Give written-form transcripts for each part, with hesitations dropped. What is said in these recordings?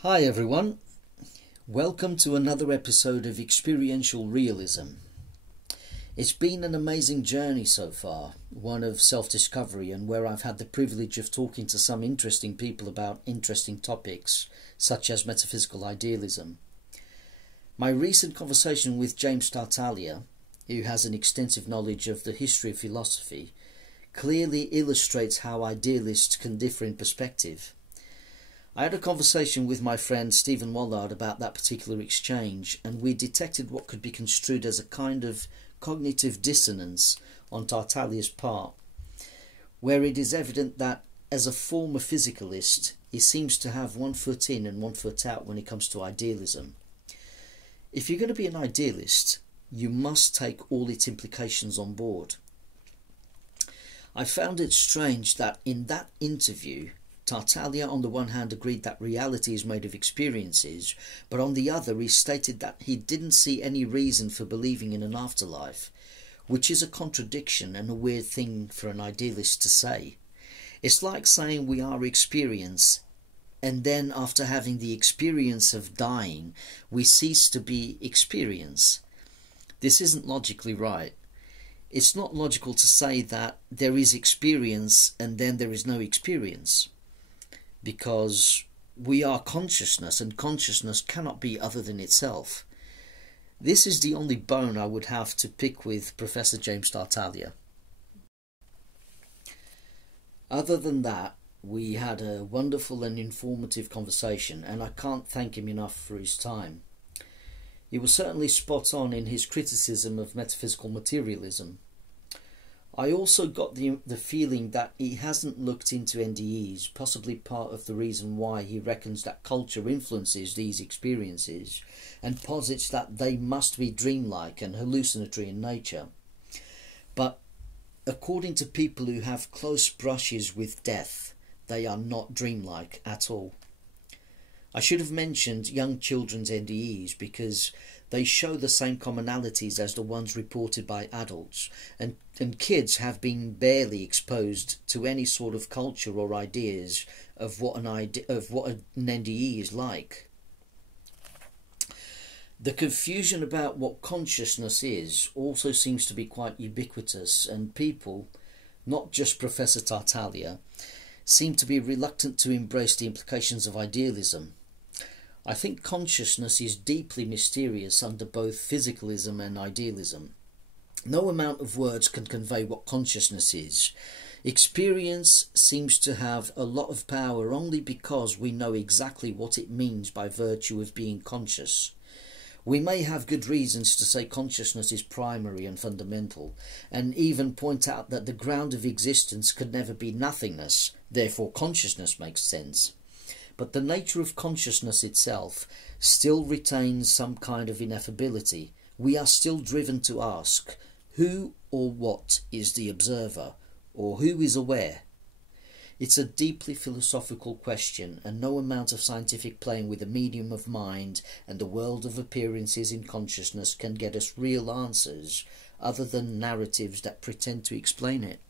Hi everyone, welcome to another episode of Experiential Realism. It's been an amazing journey so far, one of self-discovery, and where I've had the privilege of talking to some interesting people about interesting topics such as metaphysical idealism. My recent conversation with James Tartaglia, who has an extensive knowledge of the history of philosophy, clearly illustrates how idealists can differ in perspective. I had a conversation with my friend Stephen Wollard about that particular exchange, and we detected what could be construed as a kind of cognitive dissonance on Tartaglia's part, where it is evident that, as a former physicalist, he seems to have one foot in and one foot out when it comes to idealism. If you're going to be an idealist, you must take all its implications on board. I found it strange that in that interview, Tartaglia on the one hand agreed that reality is made of experiences, but on the other he stated that he didn't see any reason for believing in an afterlife, which is a contradiction and a weird thing for an idealist to say. It's like saying we are experience, and then after having the experience of dying, we cease to be experience. This isn't logically right. It's not logical to say that there is experience and then there is no experience, because we are consciousness and consciousness cannot be other than itself. This is the only bone I would have to pick with Professor James Tartaglia. Other than that, we had a wonderful and informative conversation, and I can't thank him enough for his time. He was certainly spot on in his criticism of metaphysical materialism. I also got the feeling that he hasn't looked into NDEs, possibly part of the reason why he reckons that culture influences these experiences and posits that they must be dreamlike and hallucinatory in nature. But according to people who have close brushes with death, they are not dreamlike at all. I should have mentioned young children's NDEs because they show the same commonalities as the ones reported by adults, and kids have been barely exposed to any sort of culture or ideas of what an NDE is like. The confusion about what consciousness is also seems to be quite ubiquitous, and people, not just Professor Tartaglia, seem to be reluctant to embrace the implications of idealism. I think consciousness is deeply mysterious under both physicalism and idealism. No amount of words can convey what consciousness is. Experience seems to have a lot of power only because we know exactly what it means by virtue of being conscious. We may have good reasons to say consciousness is primary and fundamental, and even point out that the ground of existence could never be nothingness, therefore consciousness makes sense. But the nature of consciousness itself still retains some kind of ineffability. We are still driven to ask, who or what is the observer, or who is aware? It's a deeply philosophical question, and no amount of scientific playing with the medium of mind and the world of appearances in consciousness can get us real answers, other than narratives that pretend to explain it.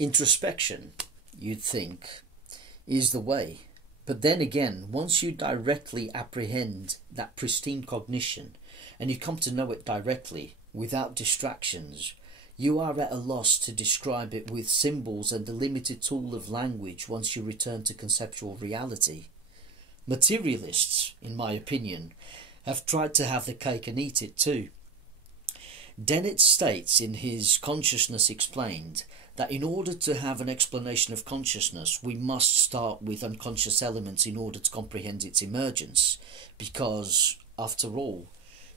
Introspection, you'd think, is the way. But then again, once you directly apprehend that pristine cognition, and you come to know it directly, without distractions, you are at a loss to describe it with symbols and the limited tool of language once you return to conceptual reality. Materialists, in my opinion, have tried to have the cake and eat it too. Dennett states in his Consciousness Explained that in order to have an explanation of consciousness, we must start with unconscious elements in order to comprehend its emergence, because, after all,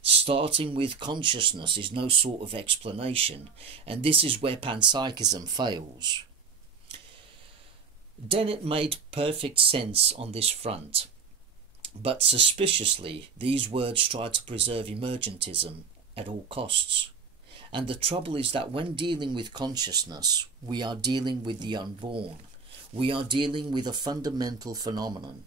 starting with consciousness is no sort of explanation, and this is where panpsychism fails. Dennett made perfect sense on this front, but suspiciously these words try to preserve emergentism at all costs. And the trouble is that when dealing with consciousness, we are dealing with the unborn. We are dealing with a fundamental phenomenon.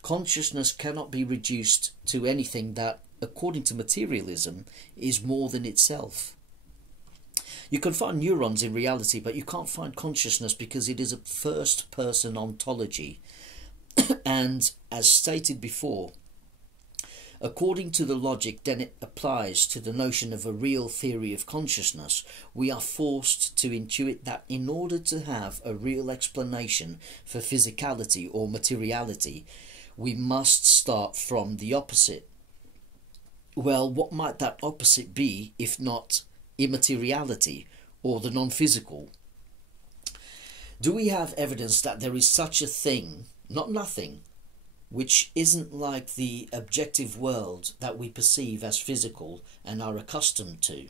Consciousness cannot be reduced to anything that, according to materialism, is more than itself. You can find neurons in reality, but you can't find consciousness because it is a first-person ontology. And as stated before, according to the logic then it applies to the notion of a real theory of consciousness, we are forced to intuit that in order to have a real explanation for physicality or materiality, we must start from the opposite. Well, what might that opposite be if not immateriality or the non-physical? Do we have evidence that there is such a thing, not nothing, which isn't like the objective world that we perceive as physical and are accustomed to?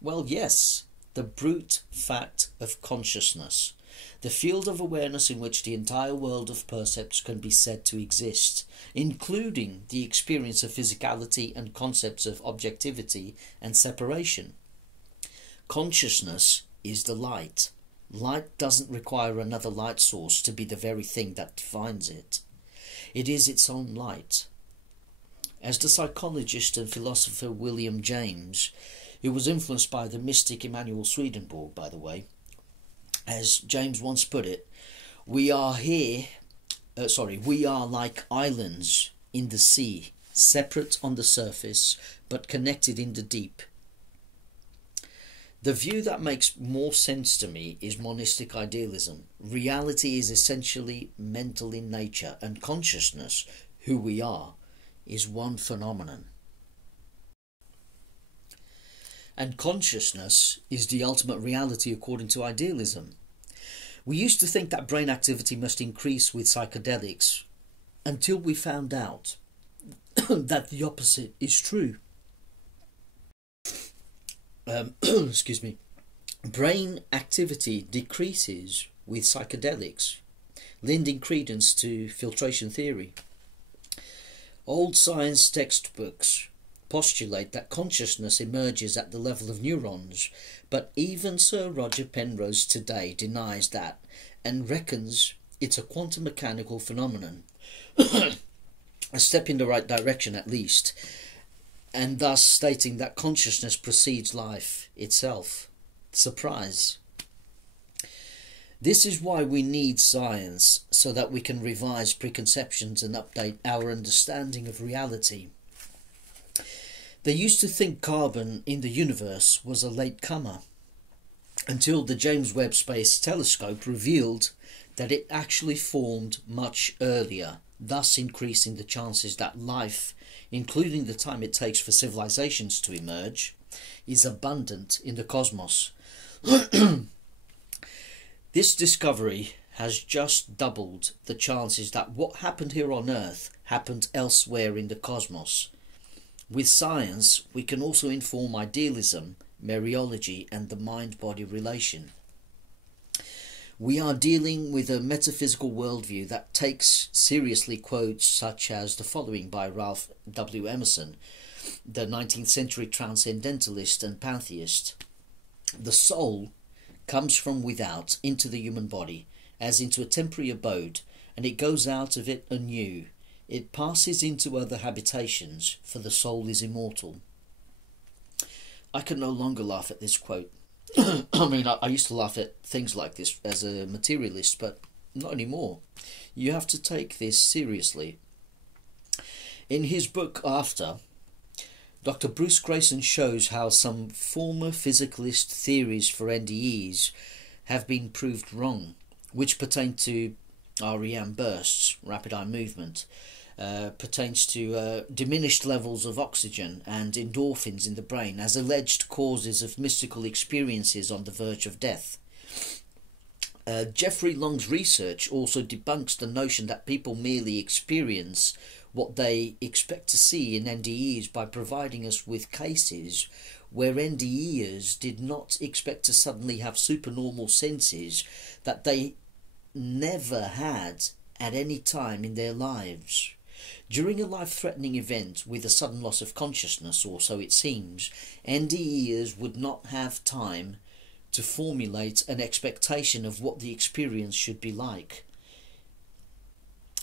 Well, yes, the brute fact of consciousness, the field of awareness in which the entire world of percepts can be said to exist, including the experience of physicality and concepts of objectivity and separation. Consciousness is the light. Light doesn't require another light source to be the very thing that defines it. It is its own light. As the psychologist and philosopher William James, who was influenced by the mystic Emanuel Swedenborg, by the way, as James once put it, we are like islands in the sea, separate on the surface, but connected in the deep. The view that makes more sense to me is monistic idealism. Reality is essentially mental in nature, and consciousness, who we are, is one phenomenon. And consciousness is the ultimate reality according to idealism. We used to think that brain activity must increase with psychedelics until we found out that the opposite is true. Excuse me. Brain activity decreases with psychedelics, lending credence to filtration theory. Old science textbooks postulate that consciousness emerges at the level of neurons, but even Sir Roger Penrose today denies that and reckons it's a quantum mechanical phenomenon. A step in the right direction at least, and thus stating that consciousness precedes life itself. Surprise. This is why we need science, so that we can revise preconceptions and update our understanding of reality. They used to think carbon in the universe was a latecomer, until the James Webb Space Telescope revealed that it actually formed much earlier, thus increasing the chances that life, including the time it takes for civilizations to emerge, is abundant in the cosmos. This discovery has just doubled the chances that what happened here on Earth happened elsewhere in the cosmos. With science, we can also inform idealism, mereology, and the mind-body relation. We are dealing with a metaphysical worldview that takes seriously quotes such as the following by Ralph W. Emerson, the 19th century transcendentalist and pantheist. The soul comes from without into the human body, as into a temporary abode, and it goes out of it anew. It passes into other habitations, for the soul is immortal. I can no longer laugh at this quote. I mean, I used to laugh at things like this as a materialist, but not anymore. You have to take this seriously. In his book After, Dr. Bruce Grayson shows how some former physicalist theories for NDEs have been proved wrong, which pertain to REM bursts, rapid eye movement, pertains to diminished levels of oxygen and endorphins in the brain as alleged causes of mystical experiences on the verge of death. Jeffrey Long's research also debunks the notion that people merely experience what they expect to see in NDEs by providing us with cases where NDEs did not expect to suddenly have supernormal senses that they never had at any time in their lives. During a life-threatening event with a sudden loss of consciousness, or so it seems, NDEs would not have time to formulate an expectation of what the experience should be like.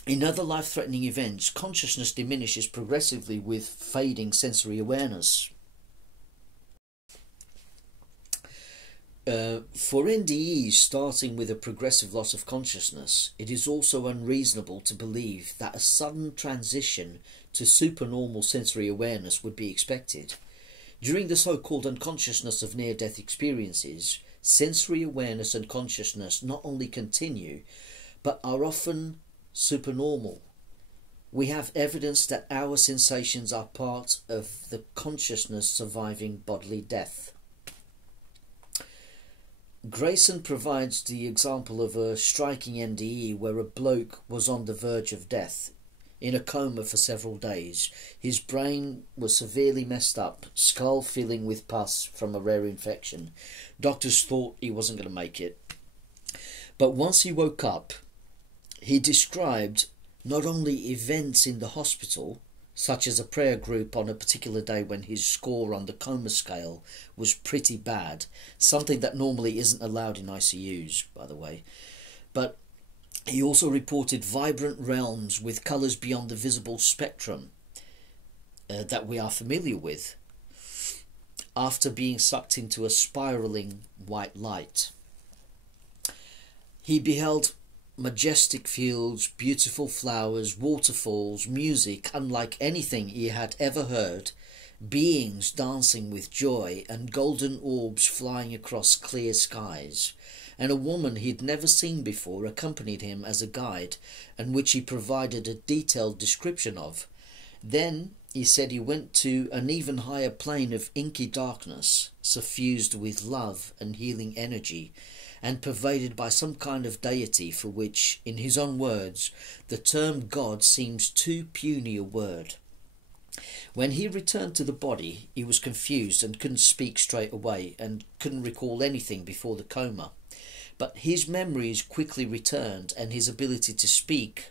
In other life-threatening events, consciousness diminishes progressively with fading sensory awareness. For NDEs starting with a progressive loss of consciousness, it is also unreasonable to believe that a sudden transition to supernormal sensory awareness would be expected. During the so-called unconsciousness of near-death experiences, sensory awareness and consciousness not only continue, but are often supernormal. We have evidence that our sensations are part of the consciousness surviving bodily death. Grayson provides the example of a striking NDE where a bloke was on the verge of death, in a coma for several days. His brain was severely messed up, skull filling with pus from a rare infection. Doctors thought he wasn't going to make it. But once he woke up, he described not only events in the hospital, such as a prayer group on a particular day when his score on the coma scale was pretty bad, something that normally isn't allowed in ICUs, by the way, but he also reported vibrant realms with colours beyond the visible spectrum that we are familiar with, after being sucked into a spiralling white light. He beheld majestic fields, beautiful flowers, waterfalls, music unlike anything he had ever heard, beings dancing with joy, and golden orbs flying across clear skies. And a woman he'd never seen before accompanied him as a guide, and which he provided a detailed description of. Then he said he went to an even higher plane of inky darkness, suffused with love and healing energy, and pervaded by some kind of deity for which, in his own words, the term God seems too puny a word. When he returned to the body, he was confused and couldn't speak straight away, and couldn't recall anything before the coma. But his memories quickly returned, and his ability to speak,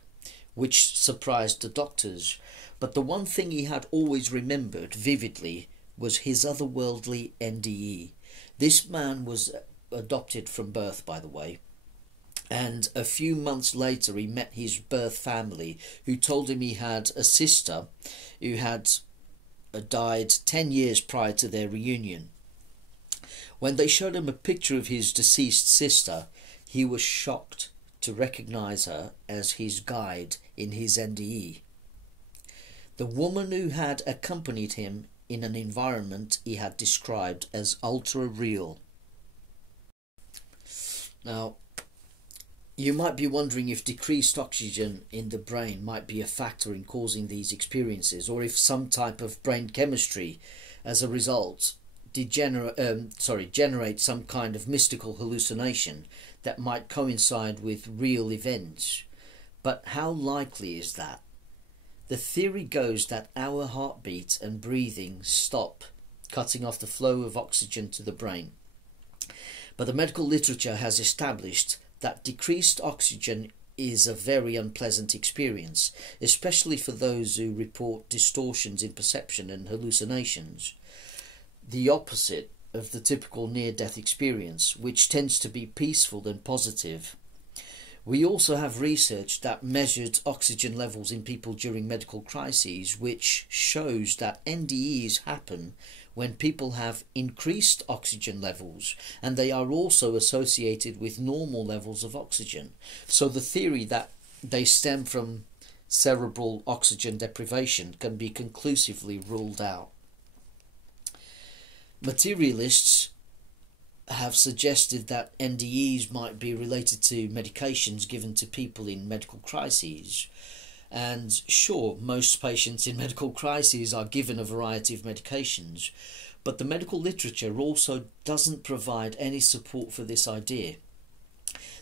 which surprised the doctors. But the one thing he had always remembered vividly was his otherworldly NDE. This man was adopted from birth, by the way, and a few months later he met his birth family, who told him he had a sister who had died 10 years prior to their reunion. When they showed him a picture of his deceased sister, he was shocked to recognize her as his guide in his NDE. The woman who had accompanied him in an environment he had described as ultra-real. Now, you might be wondering if decreased oxygen in the brain might be a factor in causing these experiences, or if some type of brain chemistry, as a result, generate some kind of mystical hallucination that might coincide with real events. But how likely is that? The theory goes that our heartbeat and breathing stop, cutting off the flow of oxygen to the brain. But the medical literature has established that decreased oxygen is a very unpleasant experience, especially for those who report distortions in perception and hallucinations. The opposite of the typical near-death experience, which tends to be peaceful and positive. We also have research that measured oxygen levels in people during medical crises, which shows that NDEs happen when people have increased oxygen levels, and they are also associated with normal levels of oxygen. So the theory that they stem from cerebral oxygen deprivation can be conclusively ruled out. Materialists have suggested that NDEs might be related to medications given to people in medical crises. And sure, most patients in medical crises are given a variety of medications, but the medical literature also doesn't provide any support for this idea.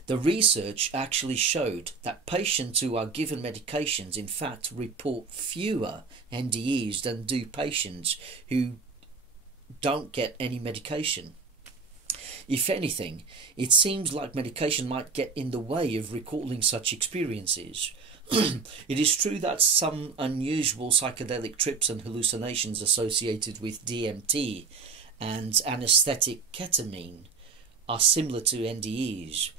The research actually showed that patients who are given medications in fact report fewer NDEs than do patients who don't get any medication. If anything, it seems like medication might get in the way of recalling such experiences. It is true that some unusual psychedelic trips and hallucinations associated with DMT and anesthetic ketamine are similar to NDEs.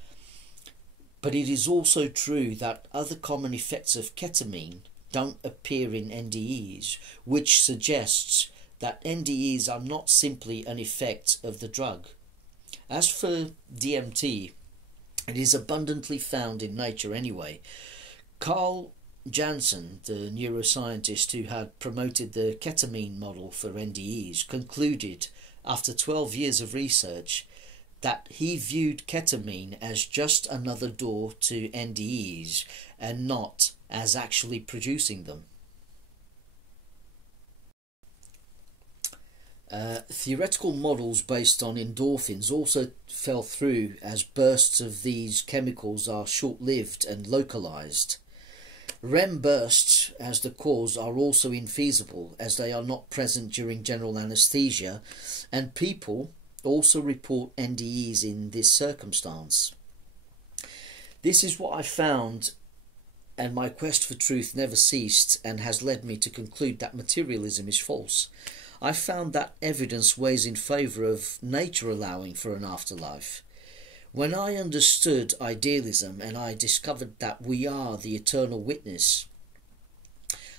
But it is also true that other common effects of ketamine don't appear in NDEs, which suggests that NDEs are not simply an effect of the drug. As for DMT, it is abundantly found in nature anyway. Carl Jansen, the neuroscientist who had promoted the ketamine model for NDEs, concluded after 12 years of research that he viewed ketamine as just another door to NDEs and not as actually producing them. Theoretical models based on endorphins also fell through, as bursts of these chemicals are short-lived and localized. REM bursts as the cause are also infeasible, as they are not present during general anesthesia, and people also report NDEs in this circumstance. This is what I found, and my quest for truth never ceased and has led me to conclude that materialism is false. I found that evidence weighs in favour of nature allowing for an afterlife. When I understood idealism and I discovered that we are the eternal witness,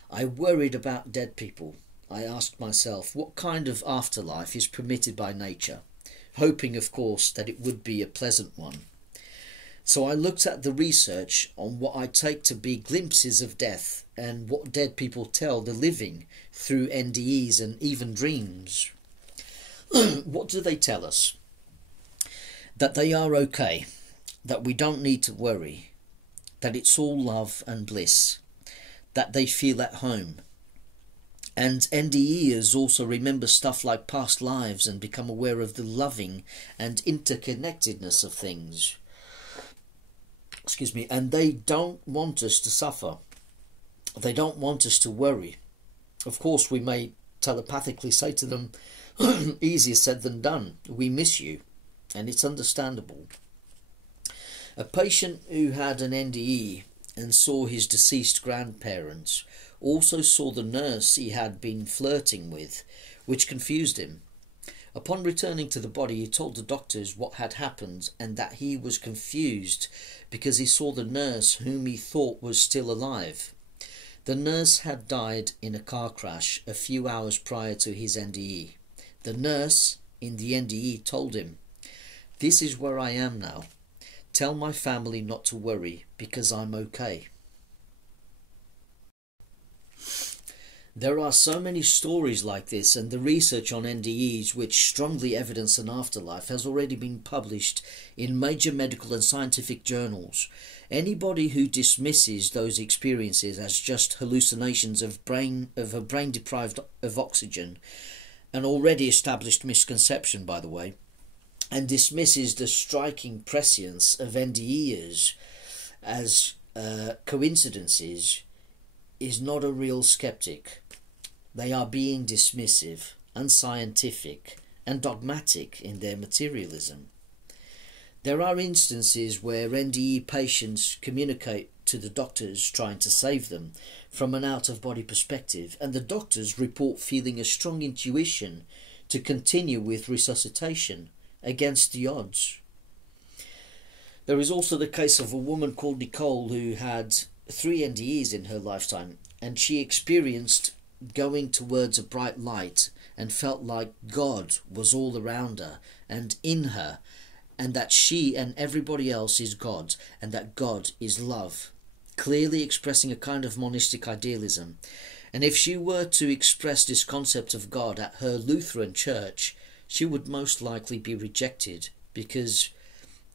I worried about dead people. I asked myself what kind of afterlife is permitted by nature, hoping of course that it would be a pleasant one. So I looked at the research on what I take to be glimpses of death and what dead people tell the living through NDEs and even dreams. What do they tell us? That they are okay, that we don't need to worry, that it's all love and bliss, that they feel at home. And NDEs also remember stuff like past lives and become aware of the loving and interconnectedness of things. And they don't want us to suffer. They don't want us to worry. Of course, we may telepathically say to them, easier said than done, we miss you, and it's understandable. A patient who had an NDE and saw his deceased grandparents also saw the nurse he had been flirting with, which confused him. Upon returning to the body, he told the doctors what had happened and that he was confused because he saw the nurse whom he thought was still alive. The nurse had died in a car crash a few hours prior to his NDE. The nurse in the NDE told him, "This is where I am now. Tell my family not to worry because I'm okay." There are so many stories like this, and the research on NDEs which strongly evidence an afterlife has already been published in major medical and scientific journals. Anybody who dismisses those experiences as just hallucinations of a brain deprived of oxygen, an already established misconception by the way, and dismisses the striking prescience of NDEs as coincidences, is not a real skeptic. They are being dismissive, unscientific, and dogmatic in their materialism. There are instances where NDE patients communicate to the doctors trying to save them from an out-of-body perspective, and the doctors report feeling a strong intuition to continue with resuscitation against the odds. There is also the case of a woman called Nicole who had 3 NDEs in her lifetime, and she experienced going towards a bright light and felt like God was all around her and in her, and that she and everybody else is God, and that God is love, clearly expressing a kind of monistic idealism. And if she were to express this concept of God at her Lutheran church, she would most likely be rejected, because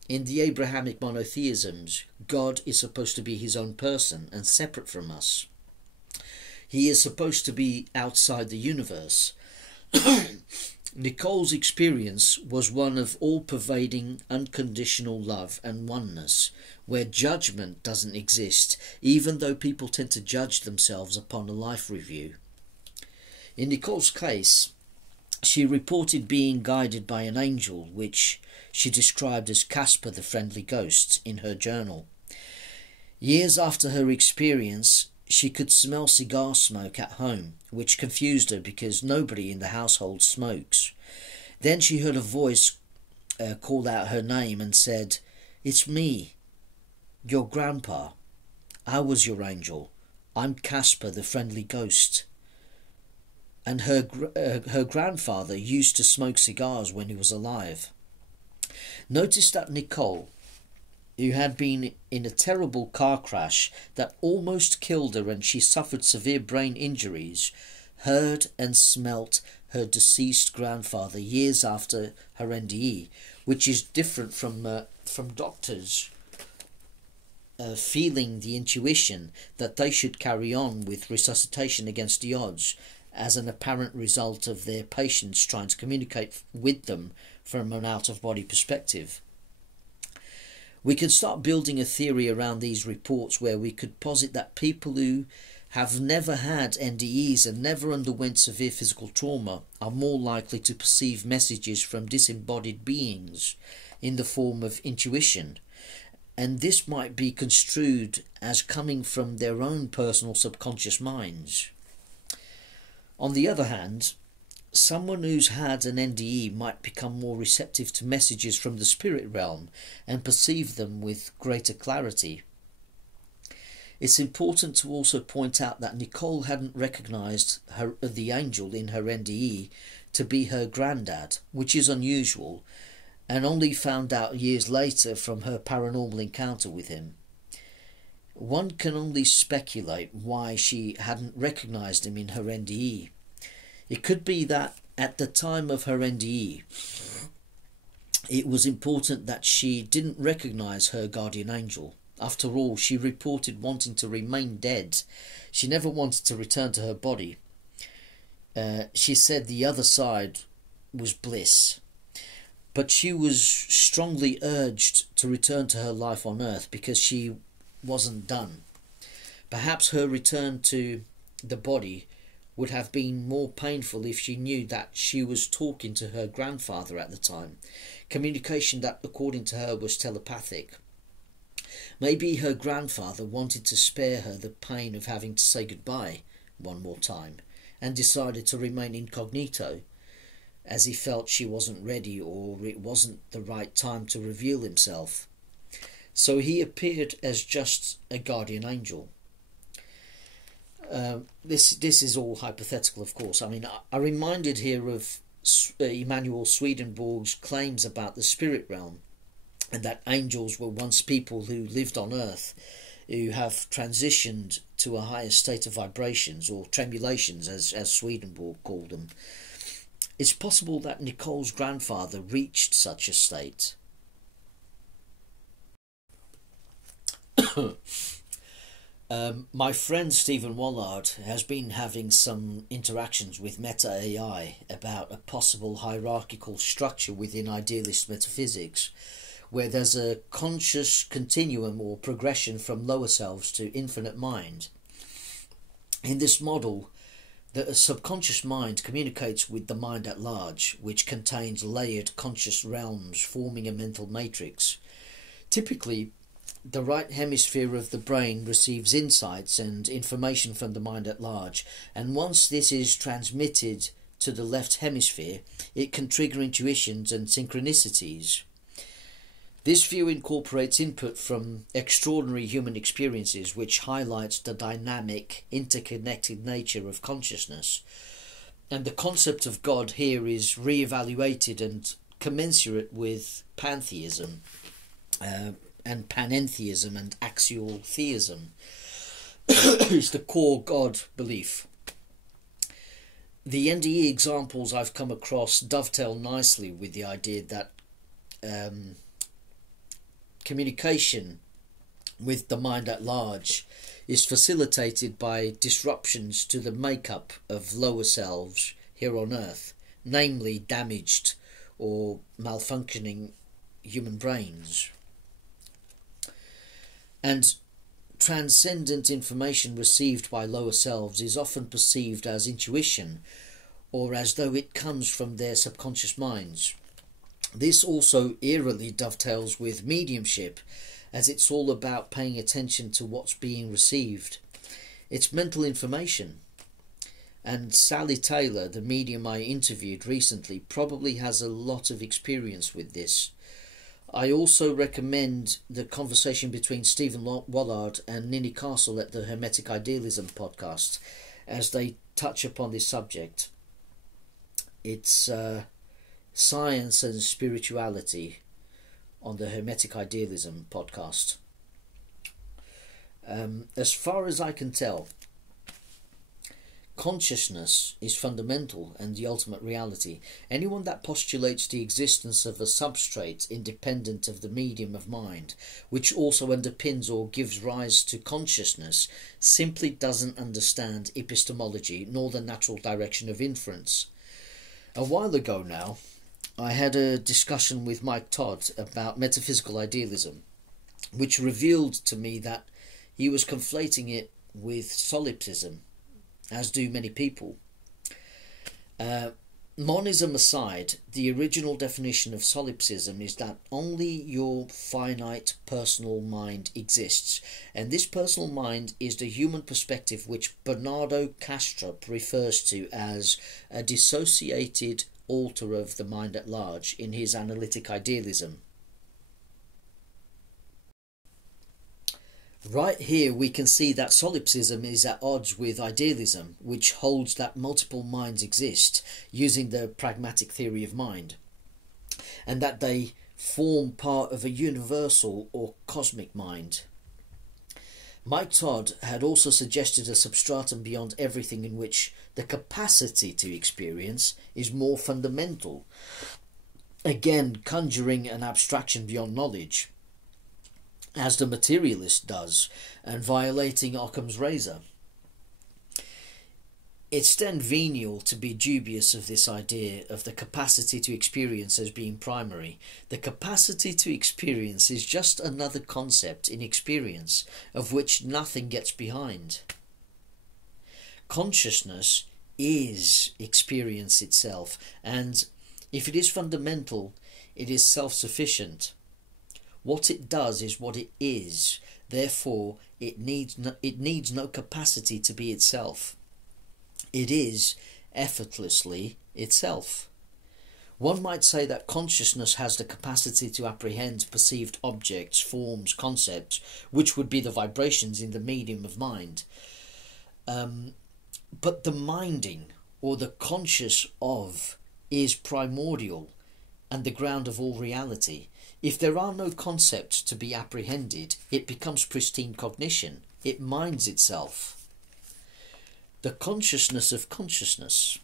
in the Abrahamic monotheisms, God is supposed to be his own person and separate from us. He is supposed to be outside the universe. Nicole's experience was one of all-pervading, unconditional love and oneness, where judgment doesn't exist, even though people tend to judge themselves upon a life review. In Nicole's case, she reported being guided by an angel, which she described as Casper the Friendly Ghost in her journal. Years after her experience, she could smell cigar smoke at home, which confused her because nobody in the household smokes. Then she heard a voice call out her name and said, "It's me, your grandpa. I was your angel. I'm Casper the Friendly Ghost." And her grandfather used to smoke cigars when he was alive. Notice that Nicole, who had been in a terrible car crash that almost killed her and she suffered severe brain injuries, heard and smelt her deceased grandfather years after her NDE, which is different from doctors feeling the intuition that they should carry on with resuscitation against the odds as an apparent result of their patients trying to communicate with them from an out-of-body perspective. We could start building a theory around these reports where we could posit that people who have never had NDEs and never underwent severe physical trauma are more likely to perceive messages from disembodied beings in the form of intuition, and this might be construed as coming from their own personal subconscious minds. On the other hand, someone who's had an NDE might become more receptive to messages from the spirit realm and perceive them with greater clarity. It's important to also point out that Nicole hadn't recognised the angel in her NDE to be her granddad, which is unusual, and only found out years later from her paranormal encounter with him. One can only speculate why she hadn't recognised him in her NDE. It could be that at the time of her NDE, it was important that she didn't recognise her guardian angel. After all, she reported wanting to remain dead. She never wanted to return to her body. She said the other side was bliss. But she was strongly urged to return to her life on earth because she wasn't done. Perhaps her return to the body would have been more painful if she knew that she was talking to her grandfather at the time, communication that according to her was telepathic. Maybe her grandfather wanted to spare her the pain of having to say goodbye one more time and decided to remain incognito, as he felt she wasn't ready or it wasn't the right time to reveal himself. So he appeared as just a guardian angel. This is all hypothetical, of course. I mean, I reminded here of Emanuel Swedenborg's claims about the spirit realm, and that angels were once people who lived on earth, who have transitioned to a higher state of vibrations, or tremulations as Swedenborg called them. It's possible that Nicole's grandfather reached such a state. My friend Stephen Wollard has been having some interactions with Meta AI about a possible hierarchical structure within idealist metaphysics, where there's a conscious continuum or progression from lower selves to infinite mind. In this model, the subconscious mind communicates with the mind at large, which contains layered conscious realms forming a mental matrix. Typically, the right hemisphere of the brain receives insights and information from the mind at large, and once this is transmitted to the left hemisphere, it can trigger intuitions and synchronicities. This view incorporates input from extraordinary human experiences, which highlights the dynamic, interconnected nature of consciousness. And the concept of God here is re-evaluated and commensurate with pantheism, and panentheism and axial theism. It's the core God belief. The NDE examples I've come across dovetail nicely with the idea that communication with the mind at large is facilitated by disruptions to the makeup of lower selves here on earth, namely damaged or malfunctioning human brains. And transcendent information received by lower selves is often perceived as intuition, or as though it comes from their subconscious minds. This also eerily dovetails with mediumship, as it's all about paying attention to what's being received. It's mental information. And Sally Taylor, the medium I interviewed recently, probably has a lot of experience with this. I also recommend the conversation between Stephen Wollard and Nini at the Hermetic Idealism podcast, as they touch upon this subject. It's science and spirituality on the Hermetic Idealism podcast. As far as I can tell, consciousness is fundamental and the ultimate reality. Anyone that postulates the existence of a substrate independent of the medium of mind, which also underpins or gives rise to consciousness, simply doesn't understand epistemology nor the natural direction of inference. A while ago now, I had a discussion with Mike Todd about metaphysical idealism, which revealed to me that he was conflating it with solipsism, as do many people. Monism aside, the original definition of solipsism is that only your finite personal mind exists, and this personal mind is the human perspective which Bernardo Kastrup refers to as a dissociated alter of the mind at large in his analytic idealism. Right here we can see that solipsism is at odds with idealism, which holds that multiple minds exist using the pragmatic theory of mind, and that they form part of a universal or cosmic mind. Mike Todd had also suggested a substratum beyond everything in which the capacity to experience is more fundamental, again conjuring an abstraction beyond knowledge, as the materialist does, and violating Occam's razor. It's then venial to be dubious of this idea of the capacity to experience as being primary. The capacity to experience is just another concept in experience, of which nothing gets behind. Consciousness is experience itself, and if it is fundamental, it is self-sufficient. What it does is what it is, therefore it needs no capacity to be itself. It is effortlessly itself. One might say that consciousness has the capacity to apprehend perceived objects, forms, concepts, which would be the vibrations in the medium of mind. But the minding, or the conscious of, is primordial and the ground of all reality. If there are no concepts to be apprehended, it becomes pristine cognition. It minds itself. The consciousness of consciousness.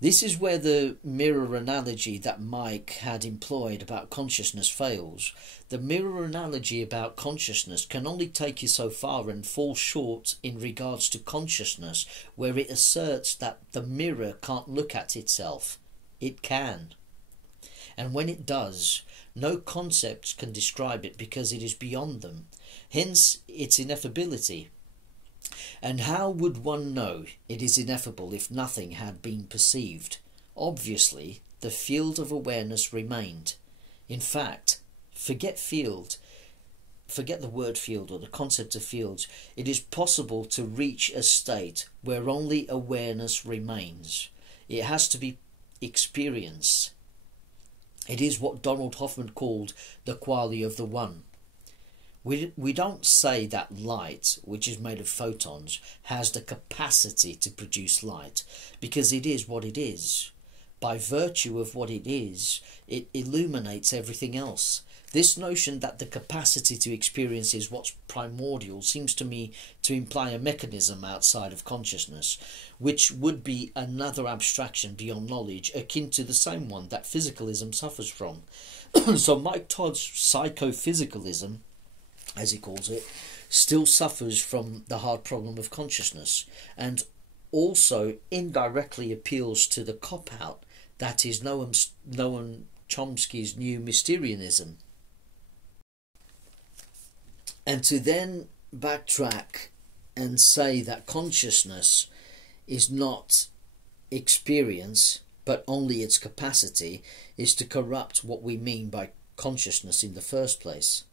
This is where the mirror analogy that Mike had employed about consciousness fails. The mirror analogy about consciousness can only take you so far and fall short in regards to consciousness, where it asserts that the mirror can't look at itself. It can. And when it does, no concepts can describe it because it is beyond them, hence its ineffability. And how would one know it is ineffable if nothing had been perceived? Obviously, the field of awareness remained. In fact, forget the word field or the concept of fields. It is possible to reach a state where only awareness remains. It has to be experienced. It is what Donald Hoffman called the quality of the one. We don't say that light, which is made of photons, has the capacity to produce light, because it is what it is. By virtue of what it is, it illuminates everything else. This notion that the capacity to experience is what's primordial seems to me to imply a mechanism outside of consciousness, which would be another abstraction beyond knowledge, akin to the same one that physicalism suffers from. So Mike Todd's psycho-physicalism, as he calls it, still suffers from the hard problem of consciousness, and also indirectly appeals to the cop-out that is Noam Chomsky's new mysterianism. And to then backtrack and say that consciousness is not experience, but only its capacity, is to corrupt what we mean by consciousness in the first place.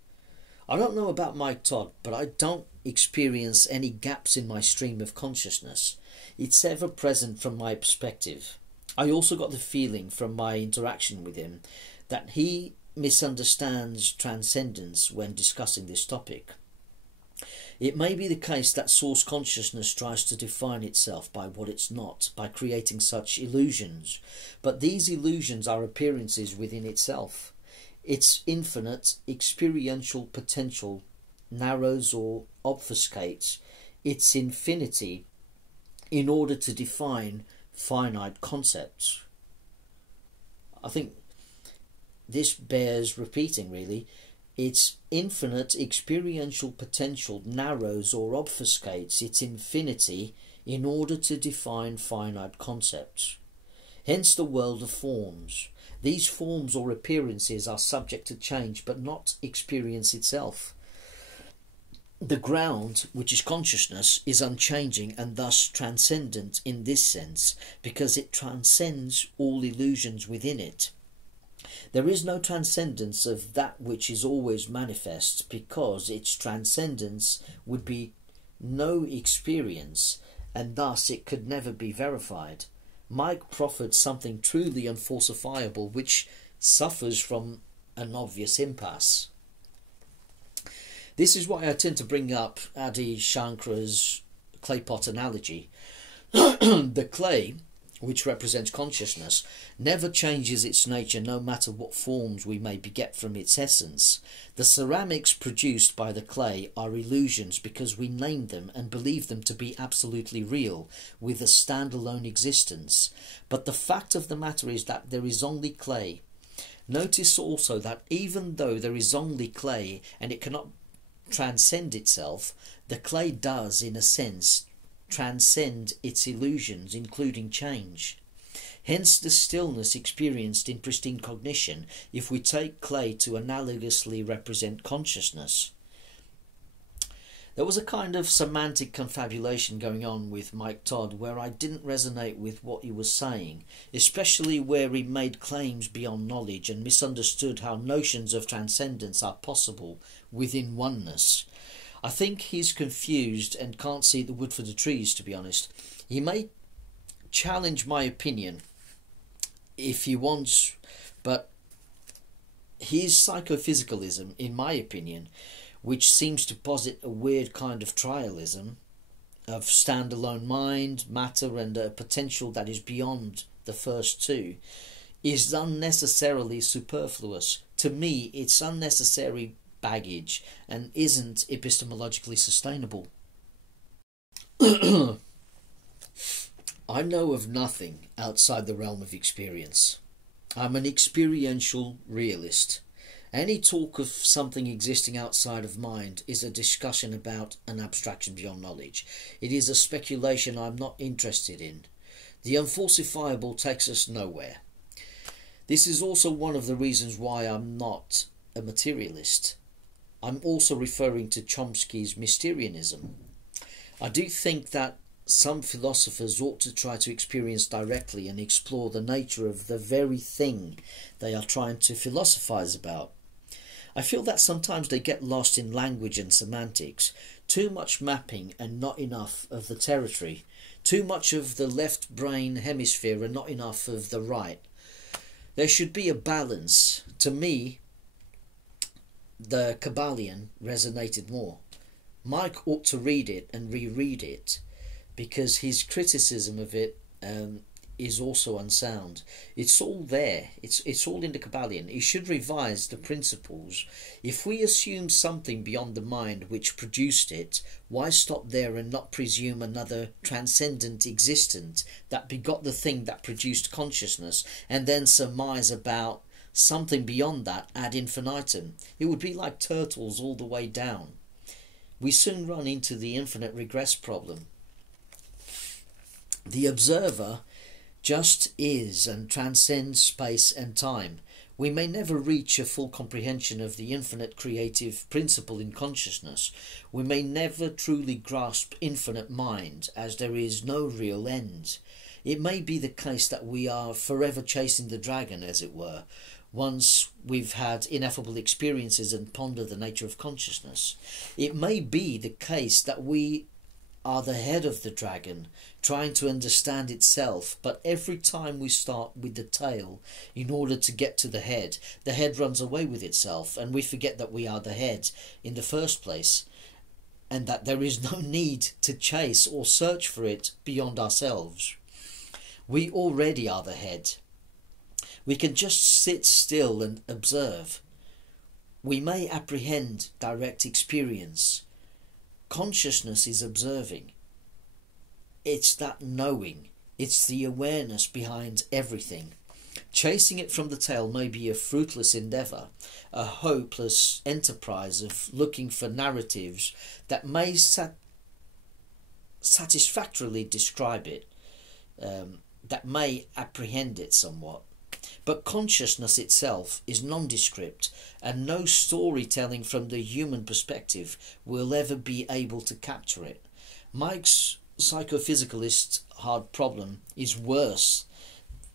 I don't know about Mike Todd, but I don't experience any gaps in my stream of consciousness. It's ever present from my perspective. I also got the feeling from my interaction with him that he misunderstands transcendence when discussing this topic. It may be the case that source consciousness tries to define itself by what it's not, by creating such illusions, but these illusions are appearances within itself. its infinite experiential potential narrows or obfuscates its infinity in order to define finite concepts. I think this bears repeating, really. Its infinite experiential potential narrows or obfuscates its infinity in order to define finite concepts. Hence the world of forms. These forms or appearances are subject to change, but not experience itself. The ground, which is consciousness, is unchanging and thus transcendent in this sense, because it transcends all illusions within it. There is no transcendence of that which is always manifest, because its transcendence would be no experience, and thus it could never be verified. Mike proffered something truly unfalsifiable, which suffers from an obvious impasse. This is why I tend to bring up Adi Shankara's clay pot analogy. The clay, which represents consciousness, never changes its nature no matter what forms we may beget from its essence. The ceramics produced by the clay are illusions because we name them and believe them to be absolutely real, with a standalone existence. But the fact of the matter is that there is only clay. Notice also that even though there is only clay and it cannot transcend itself, the clay does, in a sense, transcend its illusions, including change. Hence the stillness experienced in pristine cognition if we take clay to analogously represent consciousness. There was a kind of semantic confabulation going on with Mike Todd where I didn't resonate with what he was saying, especially where he made claims beyond knowledge and misunderstood how notions of transcendence are possible within oneness. I think he's confused and can't see the wood for the trees, to be honest. He may challenge my opinion if he wants, but his psycho-physicalism, in my opinion, which seems to posit a weird kind of trialism of standalone mind, matter and a potential that is beyond the first two, is unnecessarily superfluous. To me, it's unnecessary baggage and isn't epistemologically sustainable. I know of nothing outside the realm of experience. I'm an experiential realist. Any talk of something existing outside of mind is a discussion about an abstraction beyond knowledge. It is a speculation I'm not interested in. The unfalsifiable takes us nowhere. This is also one of the reasons why I'm not a materialist. I'm also referring to Chomsky's mysterianism. I do think that some philosophers ought to try to experience directly and explore the nature of the very thing they are trying to philosophize about. I feel that sometimes they get lost in language and semantics, too much mapping and not enough of the territory, too much of the left brain hemisphere and not enough of the right. There should be a balance. To me, the Kabbalion resonated more. Mike ought to read it and reread it, because his criticism of it is also unsound. It's all there. It's all in the Kabbalion. He should revise the principles. If we assume something beyond the mind which produced it, why stop there and not presume another transcendent existent that begot the thing that produced consciousness, and then surmise about something beyond that ad infinitum? It would be like turtles all the way down. We soon run into the infinite regress problem. The observer just is and transcends space and time. We may never reach a full comprehension of the infinite creative principle in consciousness. We may never truly grasp infinite mind, as there is no real end. It may be the case that we are forever chasing the dragon, as it were, once we've had ineffable experiences and ponder the nature of consciousness. It may be the case that we are the head of the dragon, trying to understand itself, but every time we start with the tail in order to get to the head runs away with itself, and we forget that we are the head in the first place, and that there is no need to chase or search for it beyond ourselves. We already are the head. We can just sit still and observe. we may apprehend direct experience. Consciousness is observing. It's that knowing. It's the awareness behind everything. Chasing it from the tail may be a fruitless endeavour, a hopeless enterprise of looking for narratives that may satisfactorily describe it, that may apprehend it somewhat. But consciousness itself is nondescript, and no storytelling from the human perspective will ever be able to capture it. Mike's psycho-physicalist hard problem is worse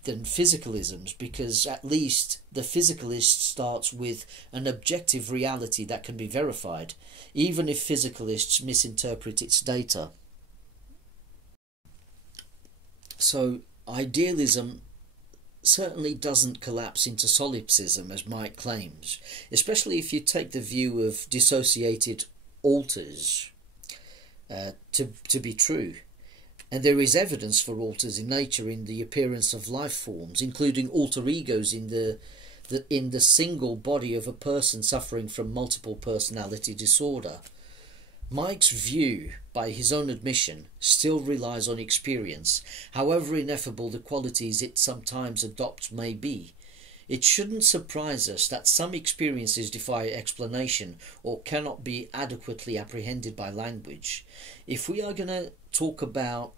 than physicalism's, because at least the physicalist starts with an objective reality that can be verified, even if physicalists misinterpret its data. So idealism certainly doesn't collapse into solipsism as Mike claims, especially if you take the view of dissociated alters to be true. And there is evidence for alters in nature in the appearance of life forms, including alter egos in the single body of a person suffering from multiple personality disorder. Mike's view, by his own admission, still relies on experience, however ineffable the qualities it sometimes adopts may be. It shouldn't surprise us that some experiences defy explanation or cannot be adequately apprehended by language. If we are going to talk about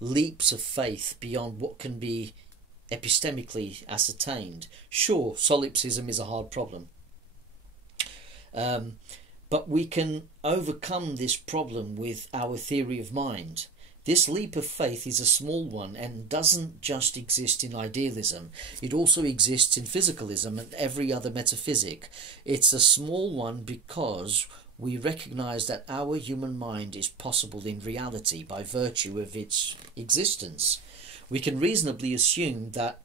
leaps of faith beyond what can be epistemically ascertained, sure, solipsism is a hard problem. But we can overcome this problem with our theory of mind. This leap of faith is a small one and doesn't just exist in idealism. It also exists in physicalism and every other metaphysic. It's a small one because we recognise that our human mind is possible in reality by virtue of its existence. We can reasonably assume that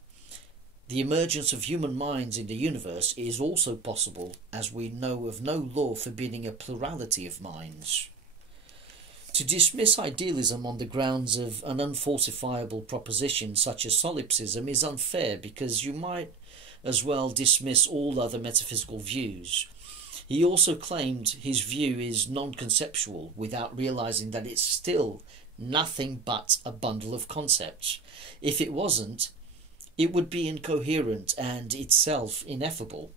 the emergence of human minds in the universe is also possible, as we know of no law forbidding a plurality of minds. To dismiss idealism on the grounds of an unfalsifiable proposition such as solipsism is unfair, because you might as well dismiss all other metaphysical views. He also claimed his view is non-conceptual without realising that it's still nothing but a bundle of concepts. If it wasn't, it would be incoherent and itself ineffable.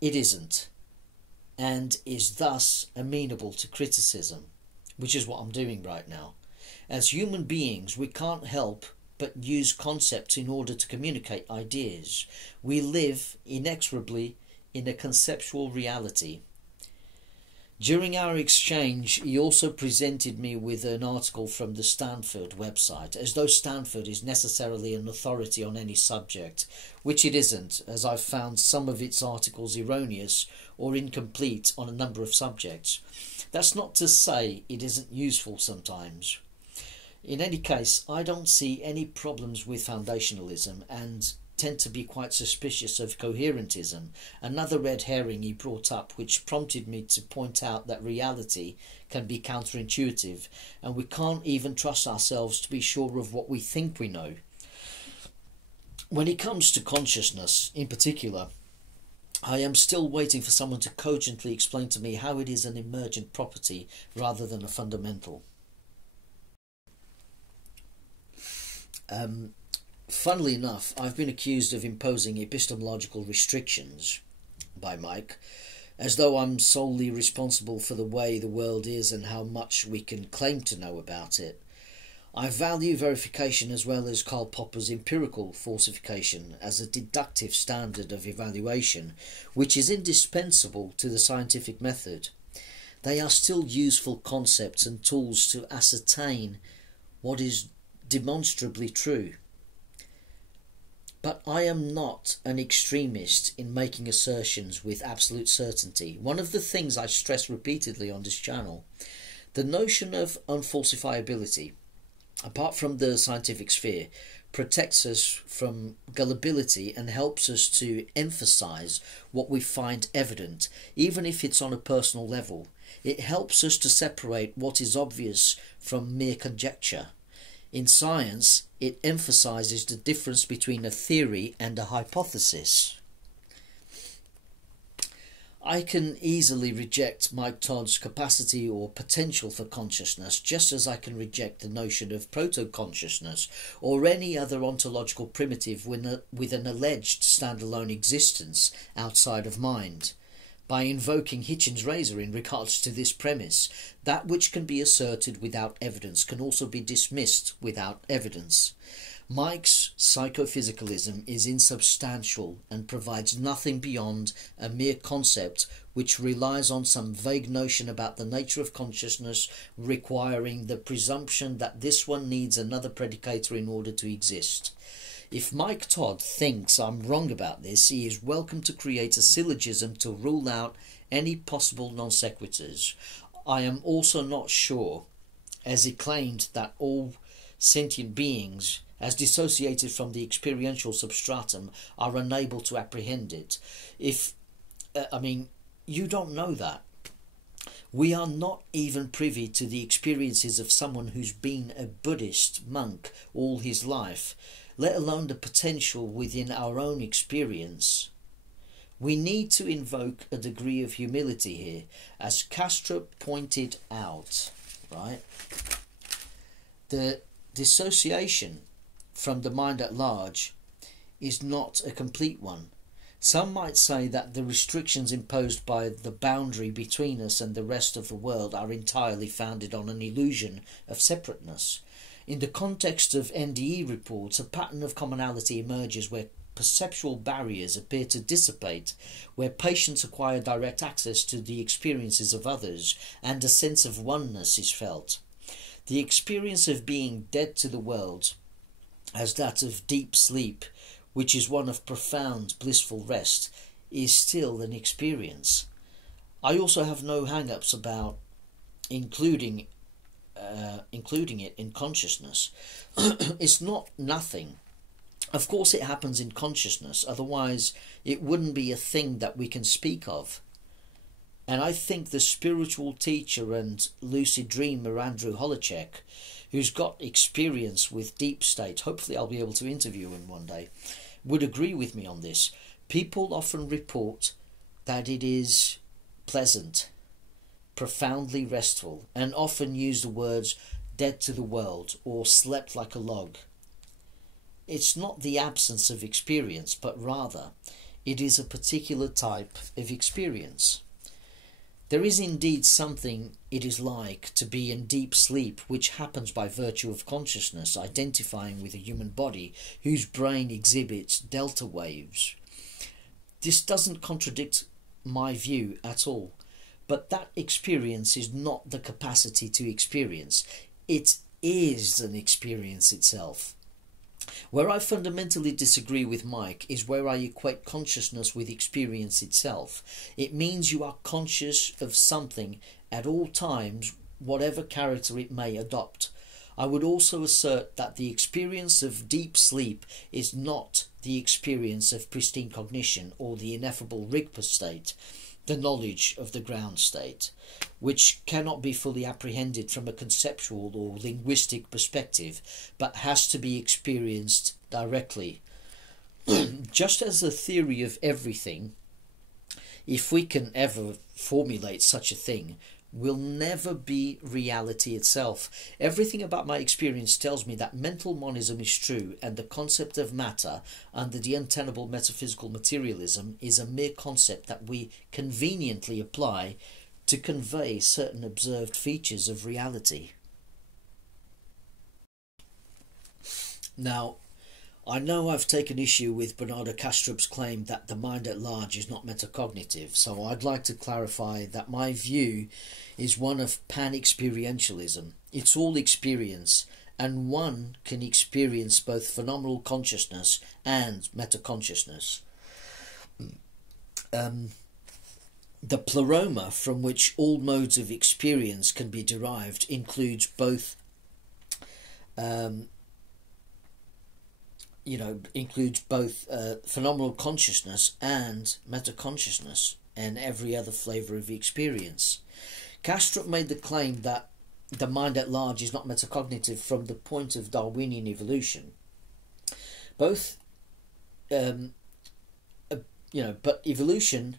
It isn't, and is thus amenable to criticism, which is what I'm doing right now. As human beings, we can't help but use concepts in order to communicate ideas. We live inexorably in a conceptual reality. During our exchange, he also presented me with an article from the Stanford website, as though Stanford is necessarily an authority on any subject, which it isn't, as I've found some of its articles erroneous or incomplete on a number of subjects. That's not to say it isn't useful sometimes. In any case, I don't see any problems with foundationalism and tend to be quite suspicious of coherentism, another red herring he brought up, which prompted me to point out that reality can be counterintuitive, and we can't even trust ourselves to be sure of what we think we know. When it comes to consciousness, in particular, I am still waiting for someone to cogently explain to me how it is an emergent property rather than a fundamental. Funnily enough, I've been accused of imposing epistemological restrictions by Mike, as though I'm solely responsible for the way the world is and how much we can claim to know about it. I value verification as well as Karl Popper's empirical falsification as a deductive standard of evaluation, which is indispensable to the scientific method. They are still useful concepts and tools to ascertain what is demonstrably true. But I am not an extremist in making assertions with absolute certainty. One of the things I stress repeatedly on this channel, the notion of unfalsifiability, apart from the scientific sphere, protects us from gullibility and helps us to emphasize what we find evident, even if it's on a personal level. It helps us to separate what is obvious from mere conjecture. In science, it emphasizes the difference between a theory and a hypothesis. I can easily reject Mike Todd's capacity or potential for consciousness, just as I can reject the notion of proto-consciousness or any other ontological primitive with an alleged standalone existence outside of mind. By invoking Hitchens' razor in regards to this premise, that which can be asserted without evidence can also be dismissed without evidence. Mike's psycho-physicalism is insubstantial and provides nothing beyond a mere concept which relies on some vague notion about the nature of consciousness, requiring the presumption that this one needs another predicator in order to exist. If Mike Todd thinks I'm wrong about this, he is welcome to create a syllogism to rule out any possible non sequiturs. I am also not sure, as he claimed, that all sentient beings, as dissociated from the experiential substratum, are unable to apprehend it. You don't know that. We are not even privy to the experiences of someone who's been a Buddhist monk all his life, let alone the potential within our own experience. We need to invoke a degree of humility here, as Castro pointed out, right? The dissociation from the mind at large is not a complete one. Some might say that the restrictions imposed by the boundary between us and the rest of the world are entirely founded on an illusion of separateness. In the context of NDE reports, a pattern of commonality emerges where perceptual barriers appear to dissipate, where patients acquire direct access to the experiences of others, and a sense of oneness is felt. The experience of being dead to the world, as that of deep sleep, which is one of profound blissful rest, is still an experience. I also have no hang-ups about including it in consciousness. It's not nothing. Of course it happens in consciousness, otherwise it wouldn't be a thing that we can speak of. And I think the spiritual teacher and lucid dreamer Andrew Holacek, who's got experience with deep state, hopefully I'll be able to interview him one day, would agree with me on this. People often report that it is pleasant, profoundly restful, and often use the words dead to the world or slept like a log. It's not the absence of experience, but rather it is a particular type of experience. There is indeed something it is like to be in deep sleep, which happens by virtue of consciousness identifying with a human body whose brain exhibits delta waves. This doesn't contradict my view at all, but that experience is not the capacity to experience. It is an experience itself. Where I fundamentally disagree with Mike is where I equate consciousness with experience itself. It means you are conscious of something at all times, whatever character it may adopt. I would also assert that the experience of deep sleep is not the experience of pristine cognition or the ineffable Rigpa state, the knowledge of the ground state, which cannot be fully apprehended from a conceptual or linguistic perspective, but has to be experienced directly. Just as the theory of everything, if we can ever formulate such a thing, will never be reality itself. Everything about my experience tells me that mental monism is true, and the concept of matter under the untenable metaphysical materialism is a mere concept that we conveniently apply to convey certain observed features of reality. Now, I know I've taken issue with Bernardo Kastrup's claim that the mind at large is not metacognitive, so I'd like to clarify that my view is one of pan-experientialism. It's all experience, and one can experience both phenomenal consciousness and metaconsciousness. The pleroma from which all modes of experience can be derived includes both phenomenal consciousness and metaconsciousness and every other flavour of experience. Kastrup made the claim that the mind at large is not metacognitive from the point of Darwinian evolution. But evolution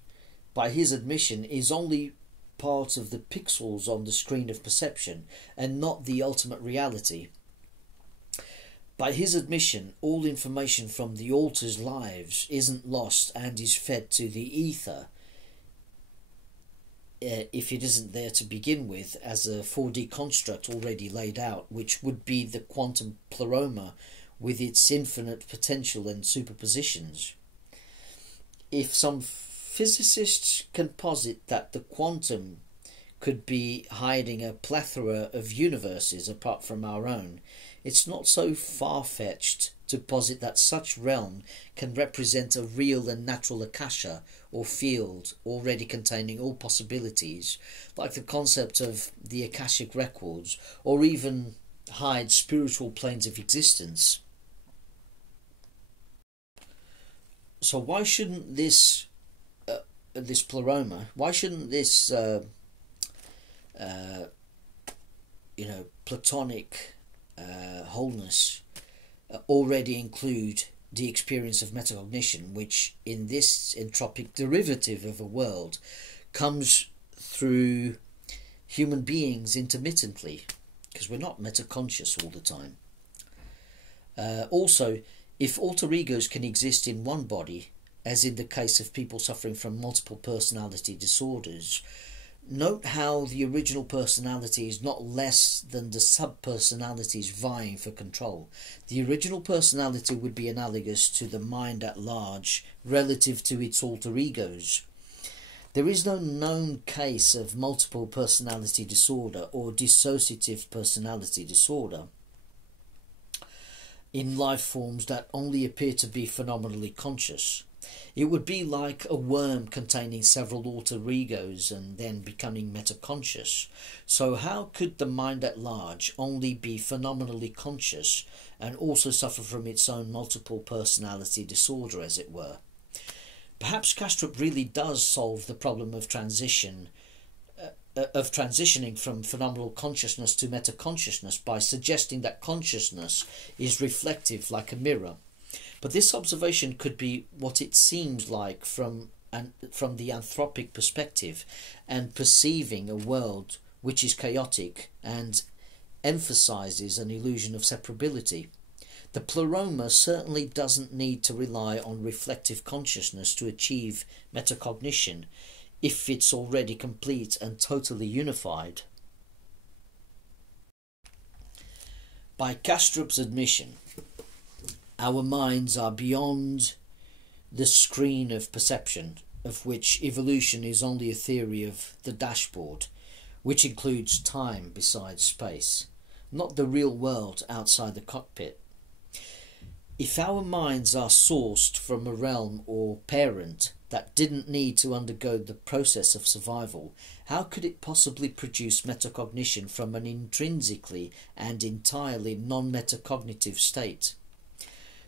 by his admission, is only part of the pixels on the screen of perception and not the ultimate reality. By his admission, all information from the alters' lives isn't lost and is fed to the ether, if it isn't there to begin with as a 4D construct already laid out, which would be the quantum pleroma with its infinite potential and superpositions. If some physicists can posit that the quantum could be hiding a plethora of universes apart from our own, it's not so far-fetched to posit that such realm can represent a real and natural akasha or field already containing all possibilities, like the concept of the akashic records, or even hide spiritual planes of existence. So why shouldn't this pleroma, why shouldn't this Platonic wholeness already include the experience of metacognition, which in this entropic derivative of a world comes through human beings intermittently, because we're not metaconscious all the time. Also, if alter egos can exist in one body, as in the case of people suffering from multiple personality disorders, note how the original personality is not less than the sub-personalities vying for control. The original personality would be analogous to the mind at large relative to its alter egos. There is no known case of multiple personality disorder or dissociative personality disorder in life forms that only appear to be phenomenally conscious. It would be like a worm containing several alter egos and then becoming metaconscious. So how could the mind at large only be phenomenally conscious and also suffer from its own multiple personality disorder, as it were? Perhaps Kastrup really does solve the problem of transitioning from phenomenal consciousness to metaconsciousness by suggesting that consciousness is reflective like a mirror. But this observation could be what it seems like from the anthropic perspective, and perceiving a world which is chaotic and emphasizes an illusion of separability. The pleroma certainly doesn't need to rely on reflective consciousness to achieve metacognition if it's already complete and totally unified. By Kastrup's admission, our minds are beyond the screen of perception, of which evolution is only a theory of the dashboard, which includes time besides space, not the real world outside the cockpit. If our minds are sourced from a realm or parent that didn't need to undergo the process of survival, how could it possibly produce metacognition from an intrinsically and entirely non-metacognitive state?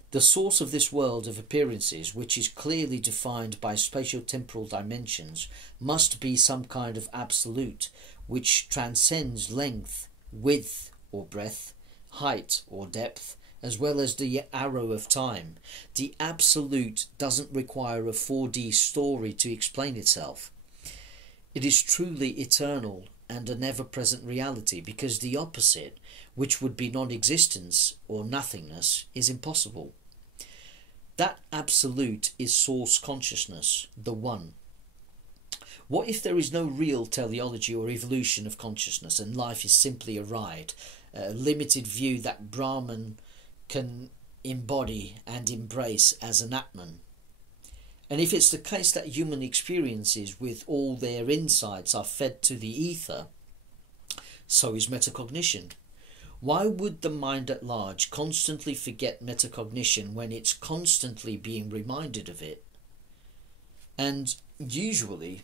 The source of this world of appearances, which is clearly defined by spatio-temporal dimensions, must be some kind of absolute, which transcends length, width or breadth, height or depth, as well as the arrow of time. The absolute doesn't require a 4D story to explain itself. It is truly eternal and an ever-present reality, because the opposite, which would be non-existence or nothingness, is impossible. That absolute is source consciousness, the one. What if there is no real teleology or evolution of consciousness, and life is simply a ride, a limited view that Brahman can embody and embrace as an Atman? And if it's the case that human experiences with all their insights are fed to the ether, so is metacognition. Why would the mind at large constantly forget metacognition when it's constantly being reminded of it? And usually,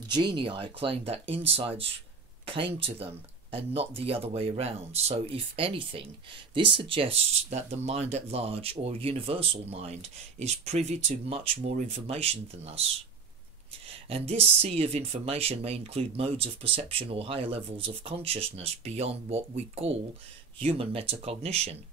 genii claim that insights came to them and not the other way around. So if anything, this suggests that the mind at large, or universal mind, is privy to much more information than us. And this sea of information may include modes of perception or higher levels of consciousness beyond what we call human metacognition,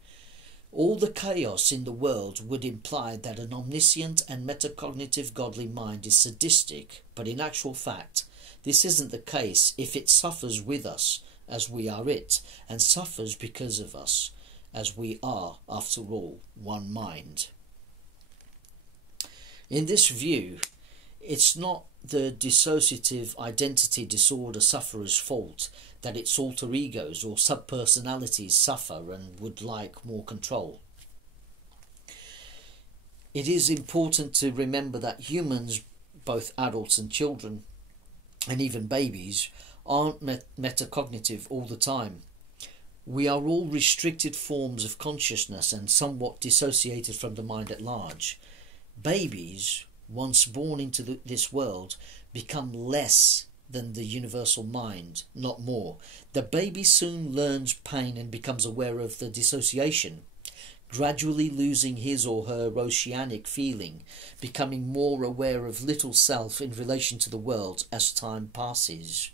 All the chaos in the world would imply that an omniscient and metacognitive godly mind is sadistic, but in actual fact, this isn't the case if it suffers with us as we are it, and suffers because of us, as we are, after all, one mind. In this view, it's not the dissociative identity disorder sufferer's fault that its alter egos or subpersonalities suffer and would like more control. It is important to remember that humans, both adults and children, and even babies, aren't metacognitive all the time. We are all restricted forms of consciousness and somewhat dissociated from the mind at large. Babies, once born into this world, become less than the universal mind, not more. The baby soon learns pain and becomes aware of the dissociation, gradually losing his or her oceanic feeling, becoming more aware of little self in relation to the world as time passes.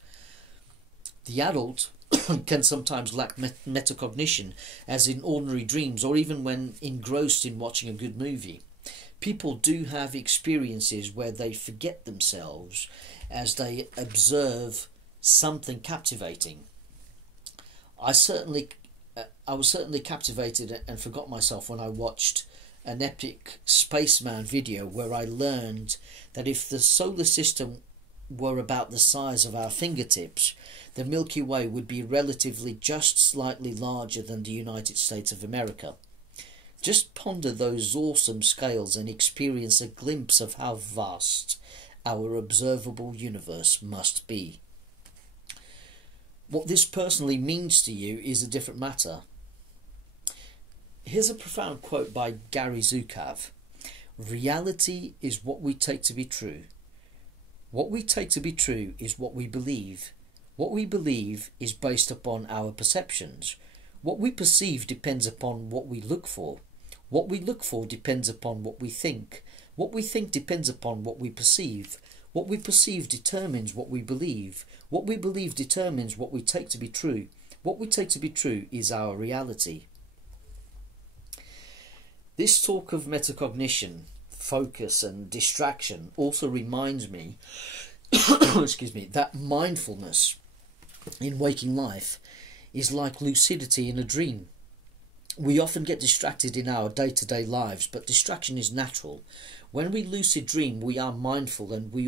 The adult can sometimes lack metacognition, as in ordinary dreams or even when engrossed in watching a good movie. People do have experiences where they forget themselves as they observe something captivating. I was certainly captivated and forgot myself when I watched an epic spaceman video where I learned that if the solar system were about the size of our fingertips, the Milky Way would be relatively just slightly larger than the United States of America. Just ponder those awesome scales and experience a glimpse of how vast our observable universe must be. What this personally means to you is a different matter. Here's a profound quote by Gary Zukav. Reality is what we take to be true. What we take to be true is what we believe. What we believe is based upon our perceptions. What we perceive depends upon what we look for. What we look for depends upon what we think. What we think depends upon what we perceive. What we perceive determines what we believe. What we believe determines what we take to be true. What we take to be true is our reality. This talk of metacognition, focus and distraction also reminds me excuse me, that mindfulness in waking life is like lucidity in a dream. We often get distracted in our day-to-day lives, but distraction is natural. When we lucid dream, we are mindful and we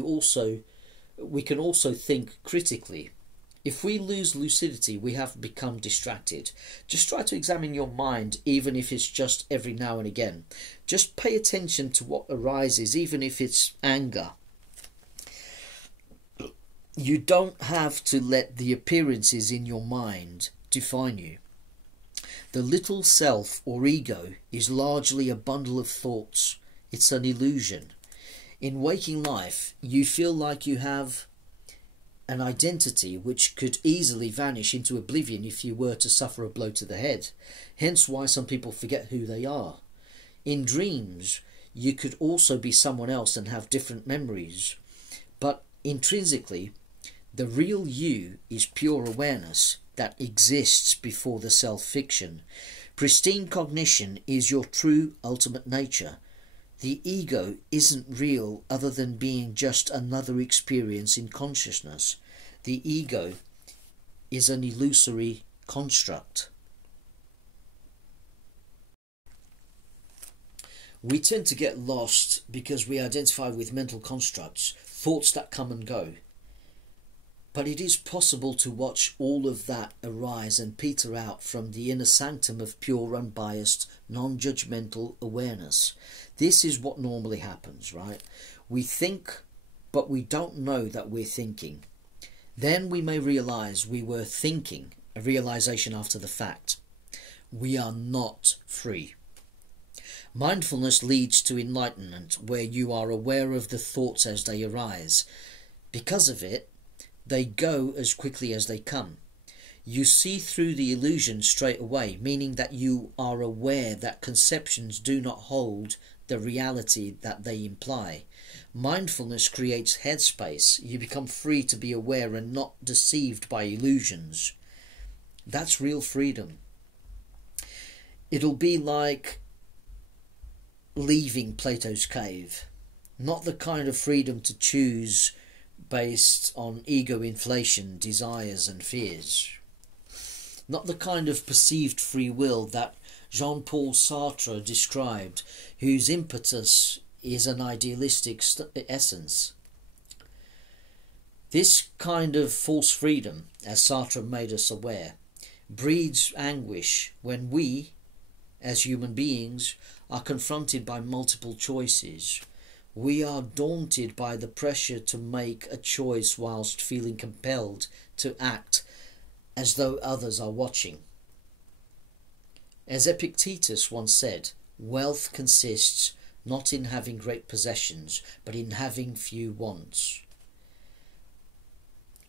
can also think critically. If we lose lucidity, we have become distracted. Just try to examine your mind, even if it's just every now and again. Just pay attention to what arises, even if it's anger. You don't have to let the appearances in your mind define you. The little self or ego is largely a bundle of thoughts. It's an illusion. In waking life, you feel like you have an identity which could easily vanish into oblivion if you were to suffer a blow to the head. Hence why some people forget who they are. In dreams, you could also be someone else and have different memories. But intrinsically, the real you is pure awareness that exists before the self-fiction. Pristine cognition is your true ultimate nature. The ego isn't real other than being just another experience in consciousness. The ego is an illusory construct. We tend to get lost because we identify with mental constructs, thoughts that come and go. But it is possible to watch all of that arise and peter out from the inner sanctum of pure, unbiased, non-judgmental awareness. This is what normally happens, right? We think, but we don't know that we're thinking. Then we may realize we were thinking, a realization after the fact. We are not free. Mindfulness leads to enlightenment, where you are aware of the thoughts as they arise. Because of it, they go as quickly as they come. You see through the illusion straight away, meaning that you are aware that conceptions do not hold the reality that they imply. Mindfulness creates headspace. You become free to be aware and not deceived by illusions. That's real freedom. It'll be like leaving Plato's cave. Not the kind of freedom to choose based on ego inflation, desires and fears. Not the kind of perceived free will that Jean-Paul Sartre described, whose impetus is an idealistic essence. This kind of false freedom, as Sartre made us aware, breeds anguish when we, as human beings, are confronted by multiple choices. We are daunted by the pressure to make a choice whilst feeling compelled to act as though others are watching. As Epictetus once said, wealth consists not in having great possessions, but in having few wants.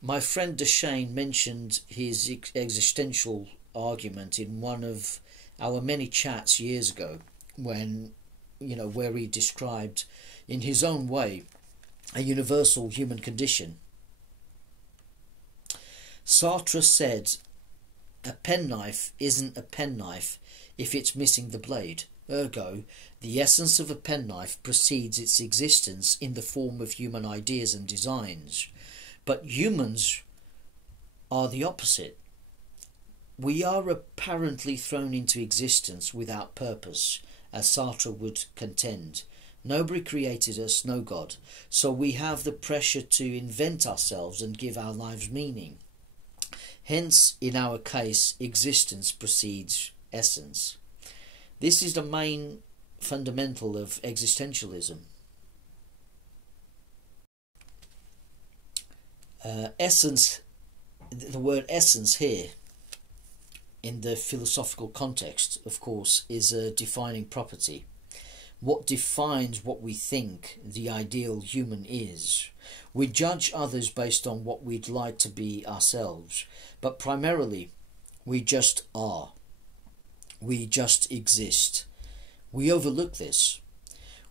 My friend Deshane mentioned his existential argument in one of our many chats years ago, where he described, in his own way, a universal human condition. Sartre said, a penknife isn't a penknife if it's missing the blade. Ergo, the essence of a penknife precedes its existence in the form of human ideas and designs. But humans are the opposite. We are apparently thrown into existence without purpose, as Sartre would contend. Nobody created us, no God. So we have the pressure to invent ourselves and give our lives meaning. Hence, in our case, existence precedes essence. This is the main fundamental of existentialism. Essence, the word essence here, in the philosophical context, of course, is a defining property. What defines what we think the ideal human is. We judge others based on what we'd like to be ourselves, but primarily we just are. We just exist. We overlook this.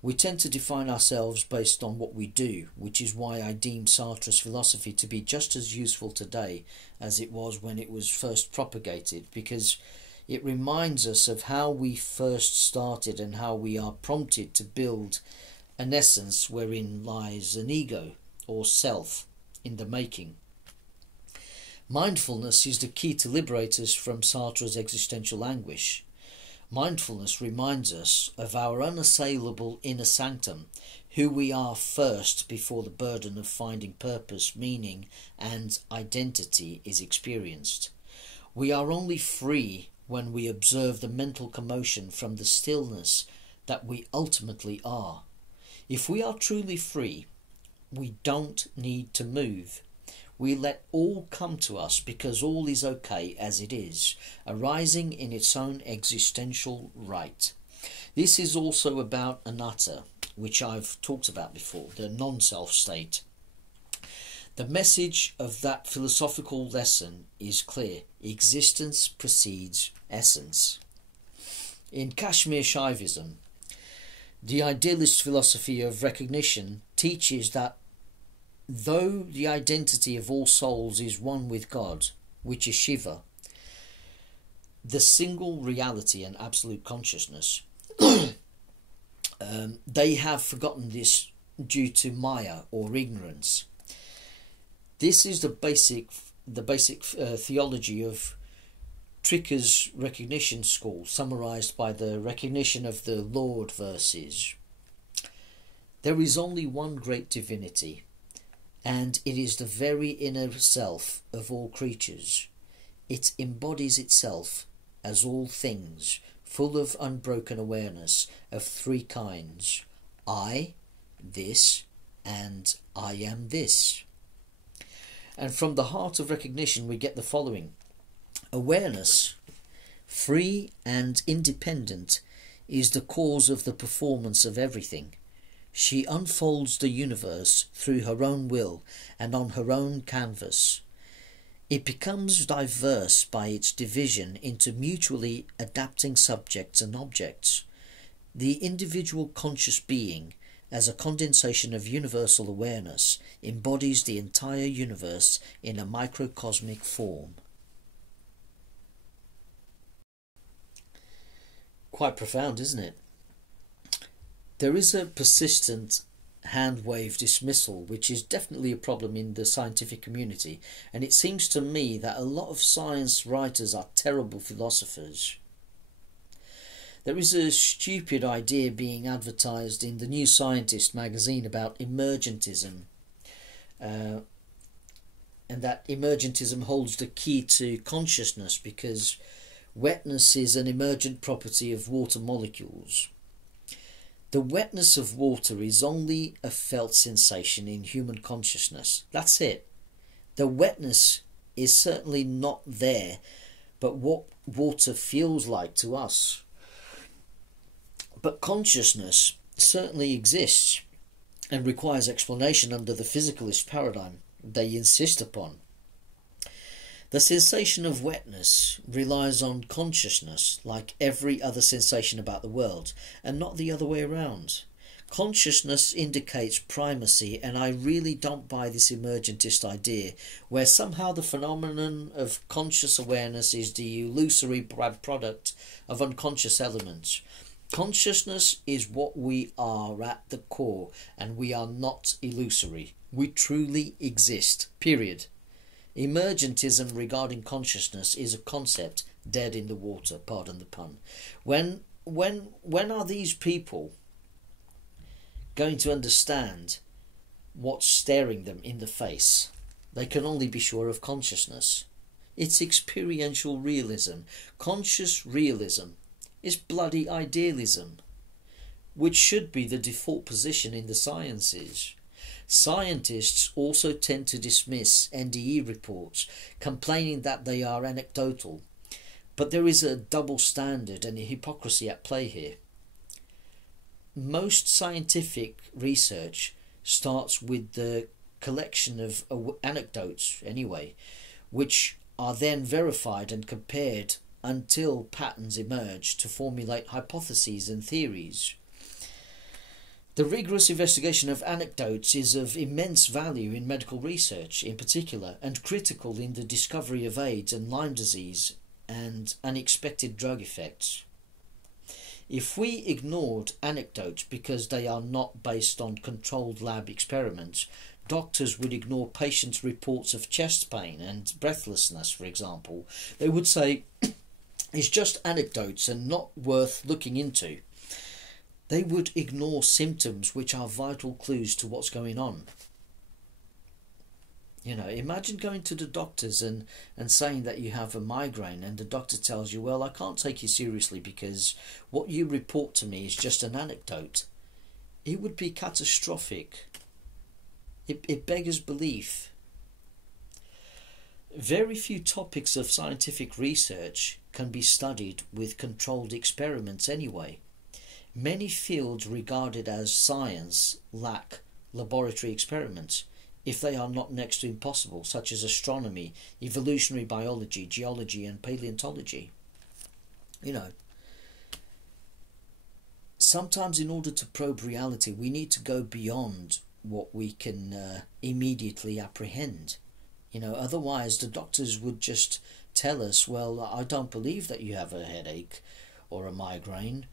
We tend to define ourselves based on what we do, which is why I deem Sartre's philosophy to be just as useful today as it was when it was first propagated, because it reminds us of how we first started and how we are prompted to build an essence wherein lies an ego or self in the making. Mindfulness is the key to liberate us from Sartre's existential anguish. Mindfulness reminds us of our unassailable inner sanctum, who we are first before the burden of finding purpose, meaning, and identity is experienced. We are only free when we observe the mental commotion from the stillness that we ultimately are. If we are truly free, we don't need to move. We let all come to us because all is okay as it is, arising in its own existential right. This is also about anatta, which I've talked about before, the non-self state. The message of that philosophical lesson is clear. Existence precedes essence. In Kashmir Shaivism, the idealist philosophy of recognition teaches that though the identity of all souls is one with God, which is Shiva, the single reality and absolute consciousness, they have forgotten this due to Maya or ignorance. This is the basic theology of Tricker's recognition school, summarized by the recognition of the Lord verses. There is only one great divinity, and it is the very inner self of all creatures. It embodies itself as all things, full of unbroken awareness of three kinds: I, this, and I am this. And from the heart of recognition we get the following. Awareness, free and independent, is the cause of the performance of everything. She unfolds the universe through her own will and on her own canvas. It becomes diverse by its division into mutually adapting subjects and objects. The individual conscious being, as a condensation of universal awareness, embodies the entire universe in a microcosmic form. quite profound, isn't it? There is a persistent hand-wave dismissal, which is definitely a problem in the scientific community, and it seems to me that a lot of science writers are terrible philosophers. There is a stupid idea being advertised in the New Scientist magazine about emergentism, and that emergentism holds the key to consciousness because wetness is an emergent property of water molecules. The wetness of water is only a felt sensation in human consciousness. That's it. The wetness is certainly not there, but what water feels like to us. But consciousness certainly exists and requires explanation under the physicalist paradigm they insist upon. The sensation of wetness relies on consciousness like every other sensation about the world, and not the other way around. Consciousness indicates primacy, and I really don't buy this emergentist idea where somehow the phenomenon of conscious awareness is the illusory product of unconscious elements. Consciousness is what we are at the core, and we are not illusory. We truly exist, period. Emergentism regarding consciousness is a concept dead in the water, pardon the pun. When are these people going to understand what's staring them in the face? They can only be sure of consciousness. It's experiential realism. Conscious realism is bloody idealism, which should be the default position in the sciences. Scientists also tend to dismiss NDE reports, complaining that they are anecdotal. But there is a double standard and a hypocrisy at play here. Most scientific research starts with the collection of anecdotes, anyway, which are then verified and compared until patterns emerge to formulate hypotheses and theories. The rigorous investigation of anecdotes is of immense value in medical research in particular, and critical in the discovery of AIDS and Lyme disease and unexpected drug effects. If we ignored anecdotes because they are not based on controlled lab experiments, doctors would ignore patients' reports of chest pain and breathlessness, for example. They would say, it's just anecdotes and not worth looking into. They would ignore symptoms which are vital clues to what's going on. You know, imagine going to the doctors and saying that you have a migraine, and the doctor tells you, well, I can't take you seriously because what you report to me is just an anecdote. It would be catastrophic. It beggars belief. Very few topics of scientific research can be studied with controlled experiments anyway. Many fields regarded as science lack laboratory experiments, if they are not next to impossible, such as astronomy, evolutionary biology, geology and paleontology. You know, sometimes in order to probe reality we need to go beyond what we can immediately apprehend. You know, otherwise the doctors would just tell us, well, I don't believe that you have a headache or a migraine.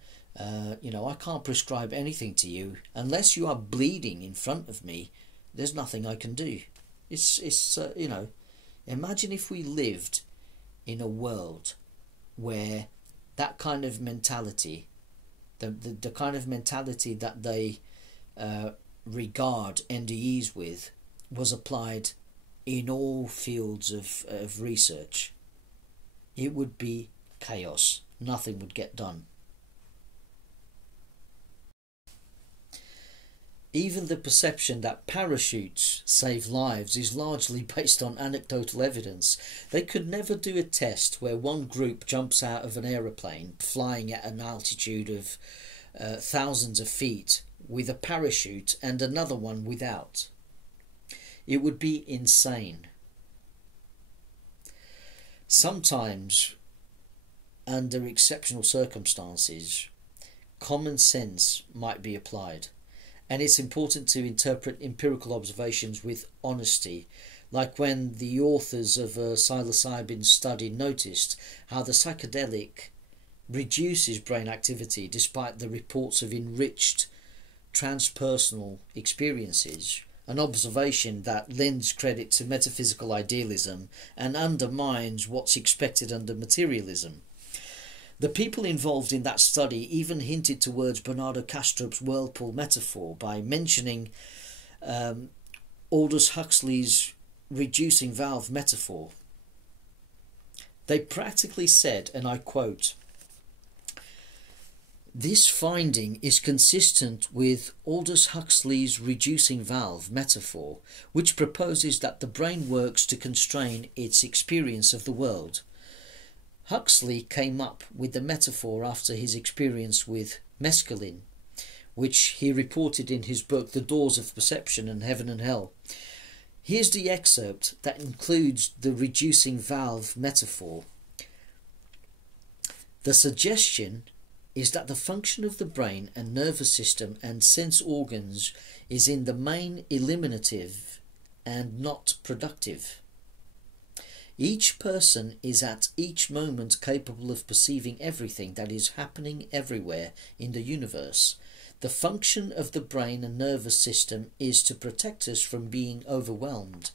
You know, I can't prescribe anything to you unless you are bleeding in front of me. There's nothing I can do. It's you know, imagine if we lived in a world where that kind of mentality, the kind of mentality that they regard NDEs with, was applied in all fields of research. It would be chaos. Nothing would get done. Even the perception that parachutes save lives is largely based on anecdotal evidence. They could never do a test where one group jumps out of an aeroplane flying at an altitude of thousands of feet with a parachute and another one without. It would be insane. Sometimes, under exceptional circumstances, common sense might be applied. And it's important to interpret empirical observations with honesty, like when the authors of a psilocybin study noticed how the psychedelic reduces brain activity despite the reports of enriched transpersonal experiences, an observation that lends credit to metaphysical idealism and undermines what's expected under materialism. The people involved in that study even hinted towards Bernardo Kastrup's whirlpool metaphor by mentioning Aldous Huxley's reducing valve metaphor. They practically said, and I quote, "This finding is consistent with Aldous Huxley's reducing valve metaphor, which proposes that the brain works to constrain its experience of the world. Huxley came up with the metaphor after his experience with mescaline, which he reported in his book The Doors of Perception and Heaven and Hell. Here's the excerpt that includes the reducing valve metaphor. The suggestion is that the function of the brain and nervous system and sense organs is in the main eliminative and not productive. Each person is at each moment capable of perceiving everything that is happening everywhere in the universe. The function of the brain and nervous system is to protect us from being overwhelmed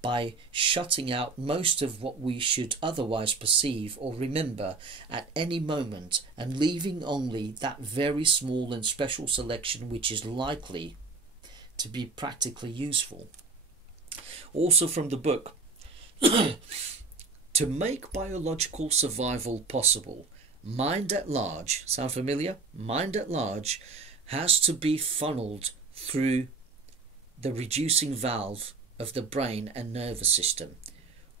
by shutting out most of what we should otherwise perceive or remember at any moment and leaving only that very small and special selection which is likely to be practically useful." Also from the book, "To make biological survival possible, mind at large," sound familiar? Mind at large has to be funneled through the reducing valve of the brain and nervous system.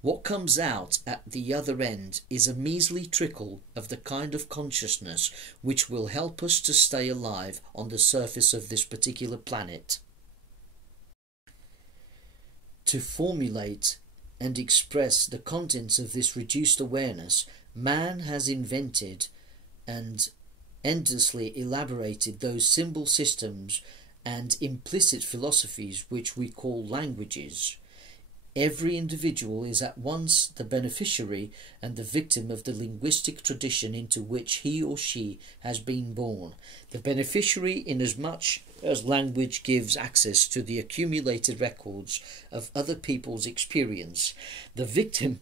What comes out at the other end is a measly trickle of the kind of consciousness which will help us to stay alive on the surface of this particular planet. To formulate and express the contents of this reduced awareness, man has invented and endlessly elaborated those symbol systems and implicit philosophies which we call languages. Every individual is at once the beneficiary and the victim of the linguistic tradition into which he or she has been born. The beneficiary inasmuch as language gives access to the accumulated records of other people's experience. The victim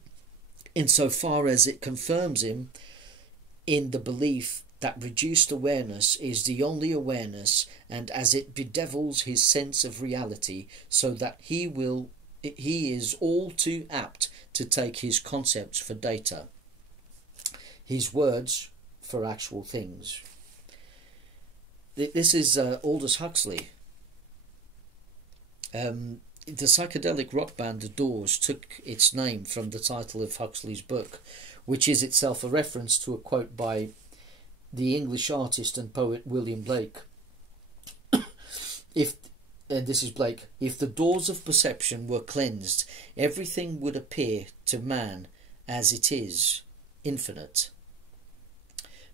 insofar as it confirms him in the belief that reduced awareness is the only awareness, and as it bedevils his sense of reality so that he is all too apt to take his concepts for data, his words for actual things. This is Aldous Huxley. The psychedelic rock band The Doors took its name from the title of Huxley's book, which is itself a reference to a quote by the English artist and poet William Blake. And this is Blake, "If the doors of perception were cleansed, everything would appear to man as it is, infinite.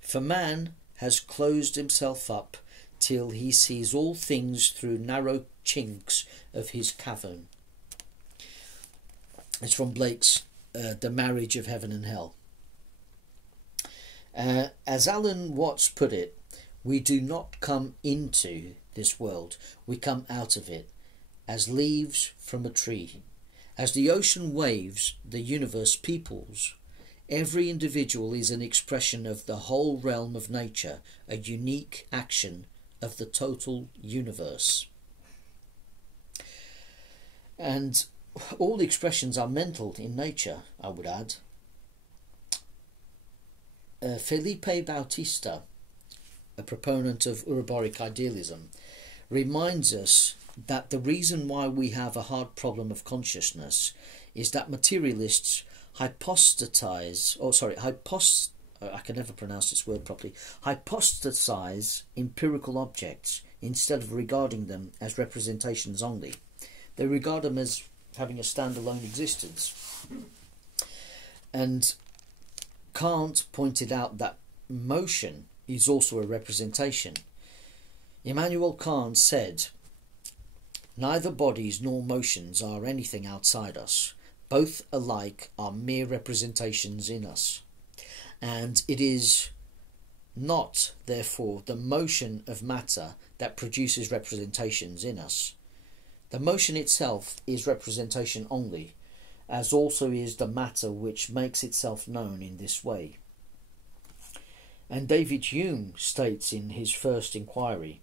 For man has closed himself up till he sees all things through narrow chinks of his cavern." It's from Blake's The Marriage of Heaven and Hell. As Alan Watts put it, we do not come into this world, we come out of it, as leaves from a tree. As the ocean waves, the universe peoples. Every individual is an expression of the whole realm of nature, a unique action of the total universe. And all expressions are mental in nature, I would add. Felipe Bautista, a proponent of Uroboric idealism, reminds us that the reason why we have a hard problem of consciousness is that materialists hypostatize empirical objects instead of regarding them as representations only. They regard them as having a standalone existence. And Kant pointed out that motion is also a representation. Immanuel Kant said, "Neither bodies nor motions are anything outside us. Both alike are mere representations in us. And it is not, therefore, the motion of matter that produces representations in us. The motion itself is representation only, as also is the matter which makes itself known in this way. And David Hume states in his first inquiry,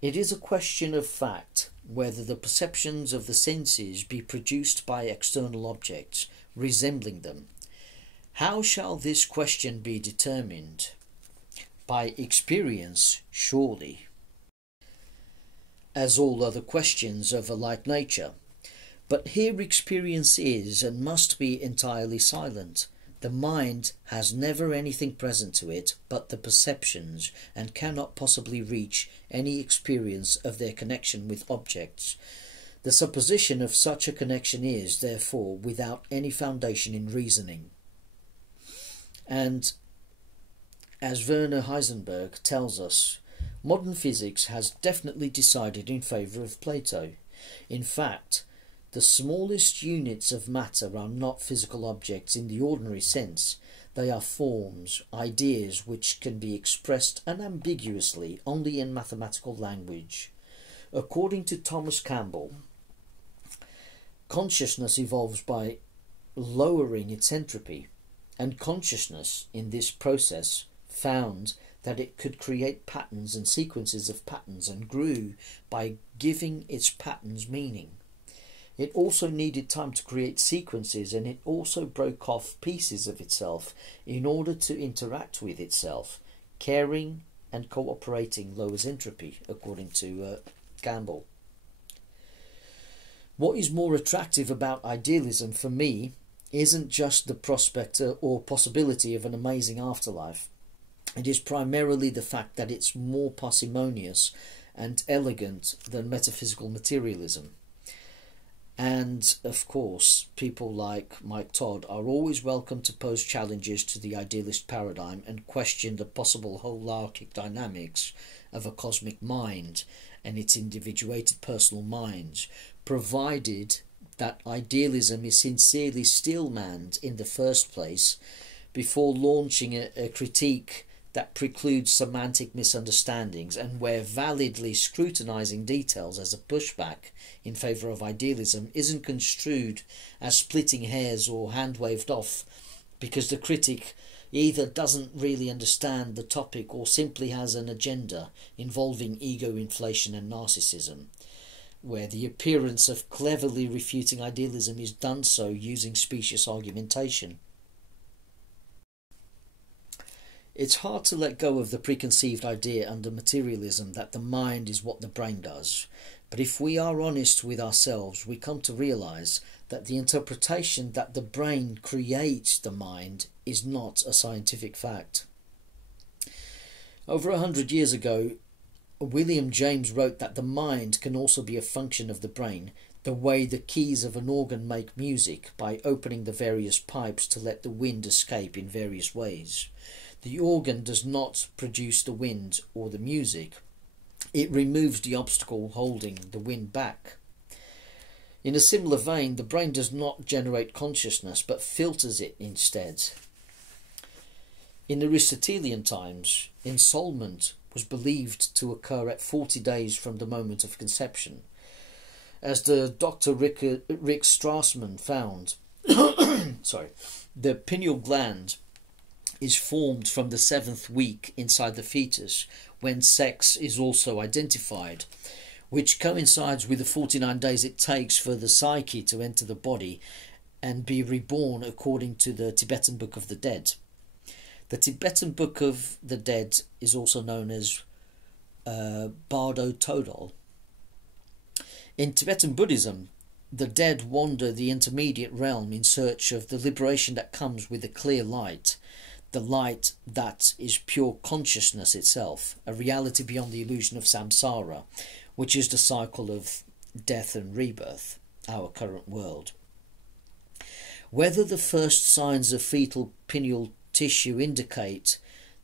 "It is a question of fact whether the perceptions of the senses be produced by external objects resembling them. How shall this question be determined? By experience, surely, as all other questions of a like nature. But here experience is and must be entirely silent. The mind has never anything present to it but the perceptions, and cannot possibly reach any experience of their connection with objects. The supposition of such a connection is, therefore, without any foundation in reasoning." And as Werner Heisenberg tells us, modern physics has definitely decided in favour of Plato. In fact, the smallest units of matter are not physical objects in the ordinary sense. They are forms, ideas which can be expressed unambiguously only in mathematical language. According to Thomas Campbell, consciousness evolves by lowering its entropy, and consciousness in this process found that it could create patterns and sequences of patterns, and grew by giving its patterns meaning. It also needed time to create sequences, and it also broke off pieces of itself in order to interact with itself. Caring and cooperating lowers entropy, according to Campbell. What is more attractive about idealism for me isn't just the prospect or possibility of an amazing afterlife. It is primarily the fact that it's more parsimonious and elegant than metaphysical materialism. And, of course, people like Mike Todd are always welcome to pose challenges to the idealist paradigm and question the possible holarchic dynamics of a cosmic mind and its individuated personal minds, provided that idealism is sincerely stillmanned in the first place before launching a critique that precludes semantic misunderstandings, and where validly scrutinising details as a pushback in favour of idealism isn't construed as splitting hairs or hand-waved off because the critic either doesn't really understand the topic or simply has an agenda involving ego inflation and narcissism, where the appearance of cleverly refuting idealism is done so using specious argumentation. It's hard to let go of the preconceived idea under materialism that the mind is what the brain does, but if we are honest with ourselves, we come to realise that the interpretation that the brain creates the mind is not a scientific fact. Over 100 years ago, William James wrote that the mind can also be a function of the brain, the way the keys of an organ make music by opening the various pipes to let the wind escape in various ways. The organ does not produce the wind or the music. It removes the obstacle holding the wind back. In a similar vein, the brain does not generate consciousness but filters it instead. In Aristotelian times, ensoulment was believed to occur at 40 days from the moment of conception. As the Dr. Rick Strassman found, the pineal gland is formed from the 7th week inside the fetus, when sex is also identified, which coincides with the 49 days it takes for the psyche to enter the body and be reborn, according to the Tibetan Book of the Dead. The Tibetan Book of the Dead is also known as Bardo Todol. In Tibetan Buddhism, the dead wander the intermediate realm in search of the liberation that comes with the clear light, the light that is pure consciousness itself, a reality beyond the illusion of samsara, which is the cycle of death and rebirth, our current world. Whether the first signs of fetal pineal tissue indicate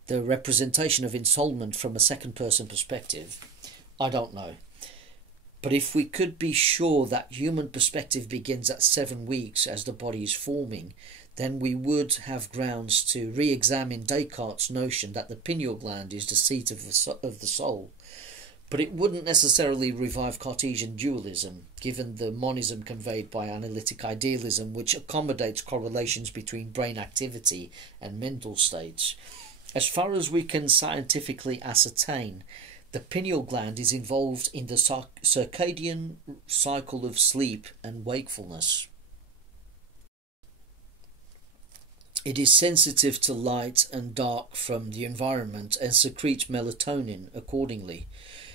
the representation of ensoulment from a second-person perspective, I don't know. But if we could be sure that human perspective begins at 7 weeks as the body is forming, then we would have grounds to re-examine Descartes' notion that the pineal gland is the seat of the soul. But it wouldn't necessarily revive Cartesian dualism, given the monism conveyed by analytic idealism, which accommodates correlations between brain activity and mental states. As far as we can scientifically ascertain, the pineal gland is involved in the circadian cycle of sleep and wakefulness. It is sensitive to light and dark from the environment and secretes melatonin accordingly.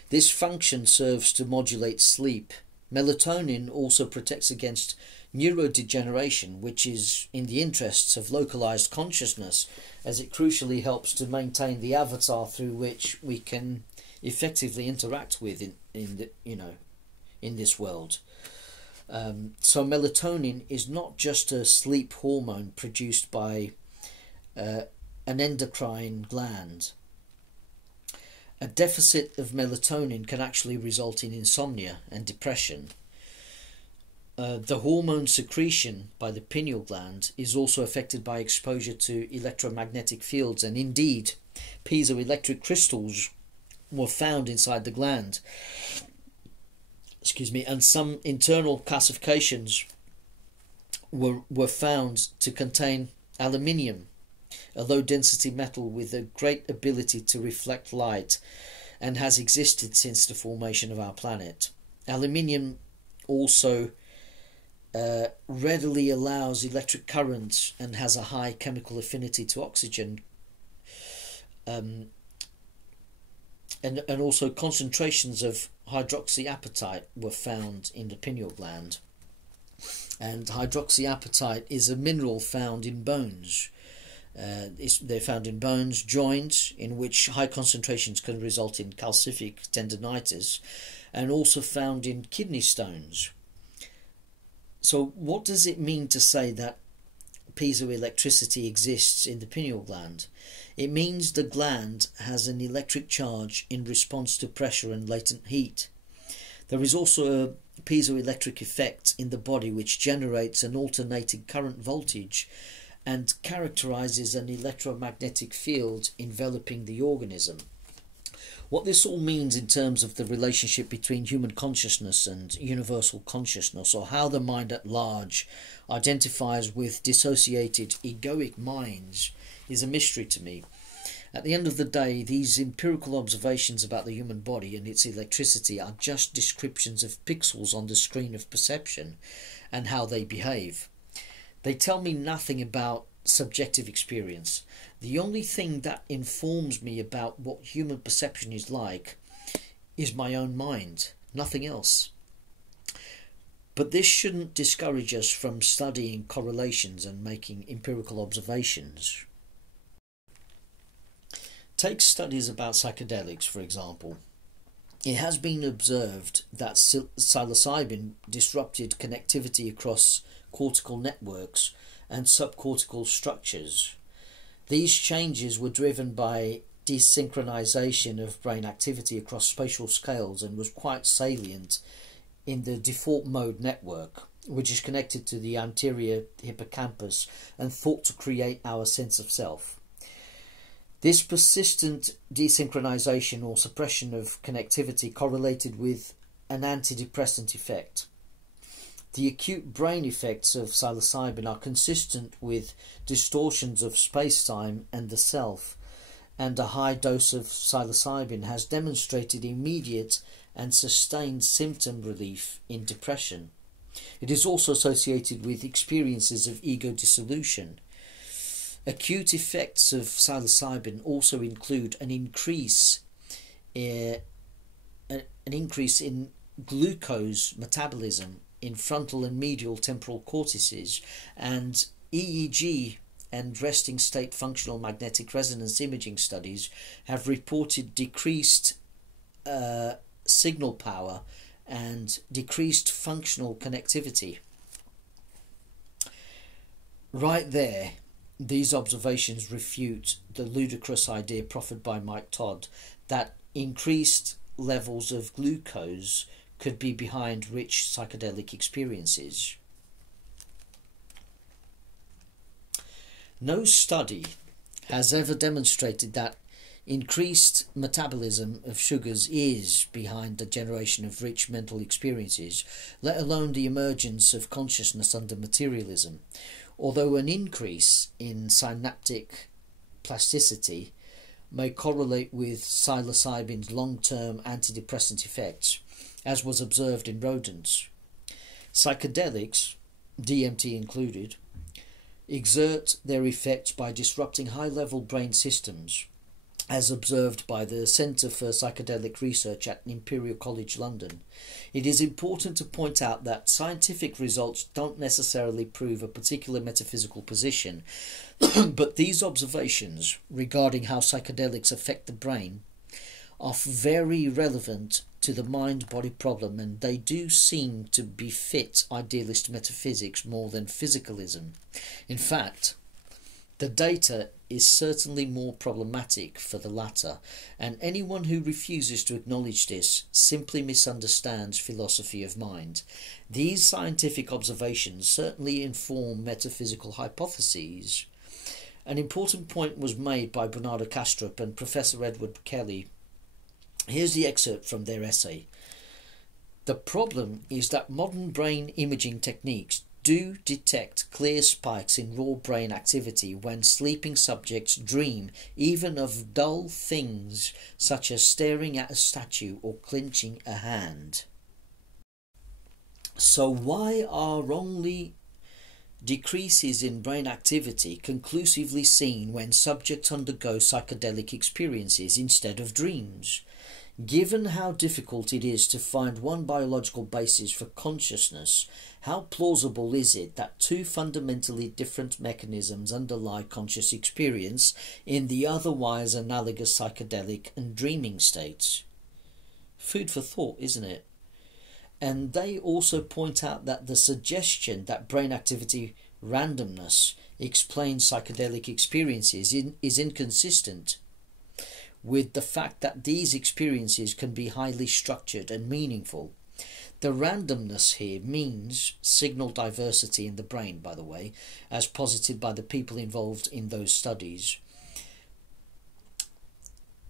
This function serves to modulate sleep. Melatonin also protects against neurodegeneration, which is in the interests of localized consciousness, as it crucially helps to maintain the avatar through which we can effectively interact with in this world. So melatonin is not just a sleep hormone produced by an endocrine gland. A deficit of melatonin can actually result in insomnia and depression. The hormone secretion by the pineal gland is also affected by exposure to electromagnetic fields, and indeed piezoelectric crystals were found inside the gland. And some internal calcifications were found to contain aluminium, a low-density metal with a great ability to reflect light, and has existed since the formation of our planet. Aluminium also readily allows electric currents and has a high chemical affinity to oxygen. And also concentrations of hydroxyapatite were found in the pineal gland. And hydroxyapatite is a mineral found in bones. They're found in bones, joints, in which high concentrations can result in calcific tendinitis, and also found in kidney stones. So what does it mean to say that piezoelectricity exists in the pineal gland? It means the gland has an electric charge in response to pressure and latent heat. There is also a piezoelectric effect in the body which generates an alternating current voltage and characterizes an electromagnetic field enveloping the organism. What this all means in terms of the relationship between human consciousness and universal consciousness, or how the mind at large identifies with dissociated egoic minds, is a mystery to me. At the end of the day, these empirical observations about the human body and its electricity are just descriptions of pixels on the screen of perception and how they behave. They tell me nothing about subjective experience. The only thing that informs me about what human perception is like is my own mind, nothing else. But this shouldn't discourage us from studying correlations and making empirical observations. Take studies about psychedelics, for example. It has been observed that psilocybin disrupted connectivity across cortical networks and subcortical structures. These changes were driven by desynchronization of brain activity across spatial scales and was quite salient in the default mode network, which is connected to the anterior hippocampus and thought to create our sense of self. This persistent desynchronization or suppression of connectivity correlated with an antidepressant effect. The acute brain effects of psilocybin are consistent with distortions of space-time and the self, and a high dose of psilocybin has demonstrated immediate and sustained symptom relief in depression. It is also associated with experiences of ego dissolution. Acute effects of psilocybin also include an increase in glucose metabolism in frontal and medial temporal cortices, and EEG and resting state functional magnetic resonance imaging studies have reported decreased signal power and decreased functional connectivity. Right there, these observations refute the ludicrous idea proffered by Mike Todd that increased levels of glucose could be behind rich psychedelic experiences. No study has ever demonstrated that increased metabolism of sugars is behind the generation of rich mental experiences, let alone the emergence of consciousness under materialism. Although an increase in synaptic plasticity may correlate with psilocybin's long-term antidepressant effects, as was observed in rodents, psychedelics, DMT included, exert their effects by disrupting high-level brain systems, as observed by the Centre for Psychedelic Research at Imperial College London. It is important to point out that scientific results don't necessarily prove a particular metaphysical position, but these observations regarding how psychedelics affect the brain are very relevant to the mind-body problem, and they do seem to befit idealist metaphysics more than physicalism. In fact, the data is certainly more problematic for the latter, and anyone who refuses to acknowledge this simply misunderstands philosophy of mind. These scientific observations certainly inform metaphysical hypotheses. An important point was made by Bernardo Kastrup and Professor Edward Kelly. Here's the excerpt from their essay. The problem is that modern brain imaging techniques do detect clear spikes in raw brain activity when sleeping subjects dream even of dull things such as staring at a statue or clenching a hand. So why are only decreases in brain activity conclusively seen when subjects undergo psychedelic experiences instead of dreams? Given how difficult it is to find one biological basis for consciousness, how plausible is it that two fundamentally different mechanisms underlie conscious experience in the otherwise analogous psychedelic and dreaming states? Food for thought, isn't it? And they also point out that the suggestion that brain activity randomness explains psychedelic experiences is inconsistent with the fact that these experiences can be highly structured and meaningful. The randomness here means signal diversity in the brain, by the way, as posited by the people involved in those studies.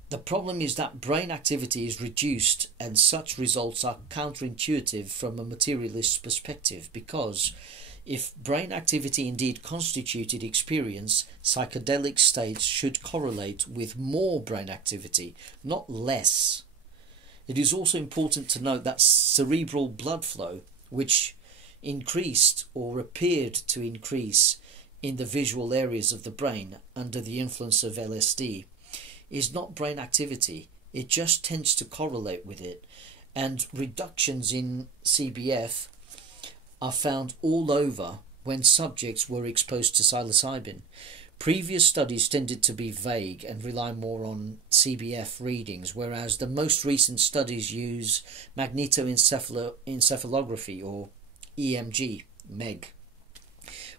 The problem is that brain activity is reduced, and such results are counterintuitive from a materialist perspective, because if brain activity indeed constituted experience, psychedelic states should correlate with more brain activity, not less. It is also important to note that cerebral blood flow, which increased or appeared to increase in the visual areas of the brain under the influence of LSD, is not brain activity. It just tends to correlate with it, and reductions in CBF are found all over when subjects were exposed to psilocybin. Previous studies tended to be vague and rely more on CBF readings, whereas the most recent studies use magnetoencephalography, or EMG, MEG,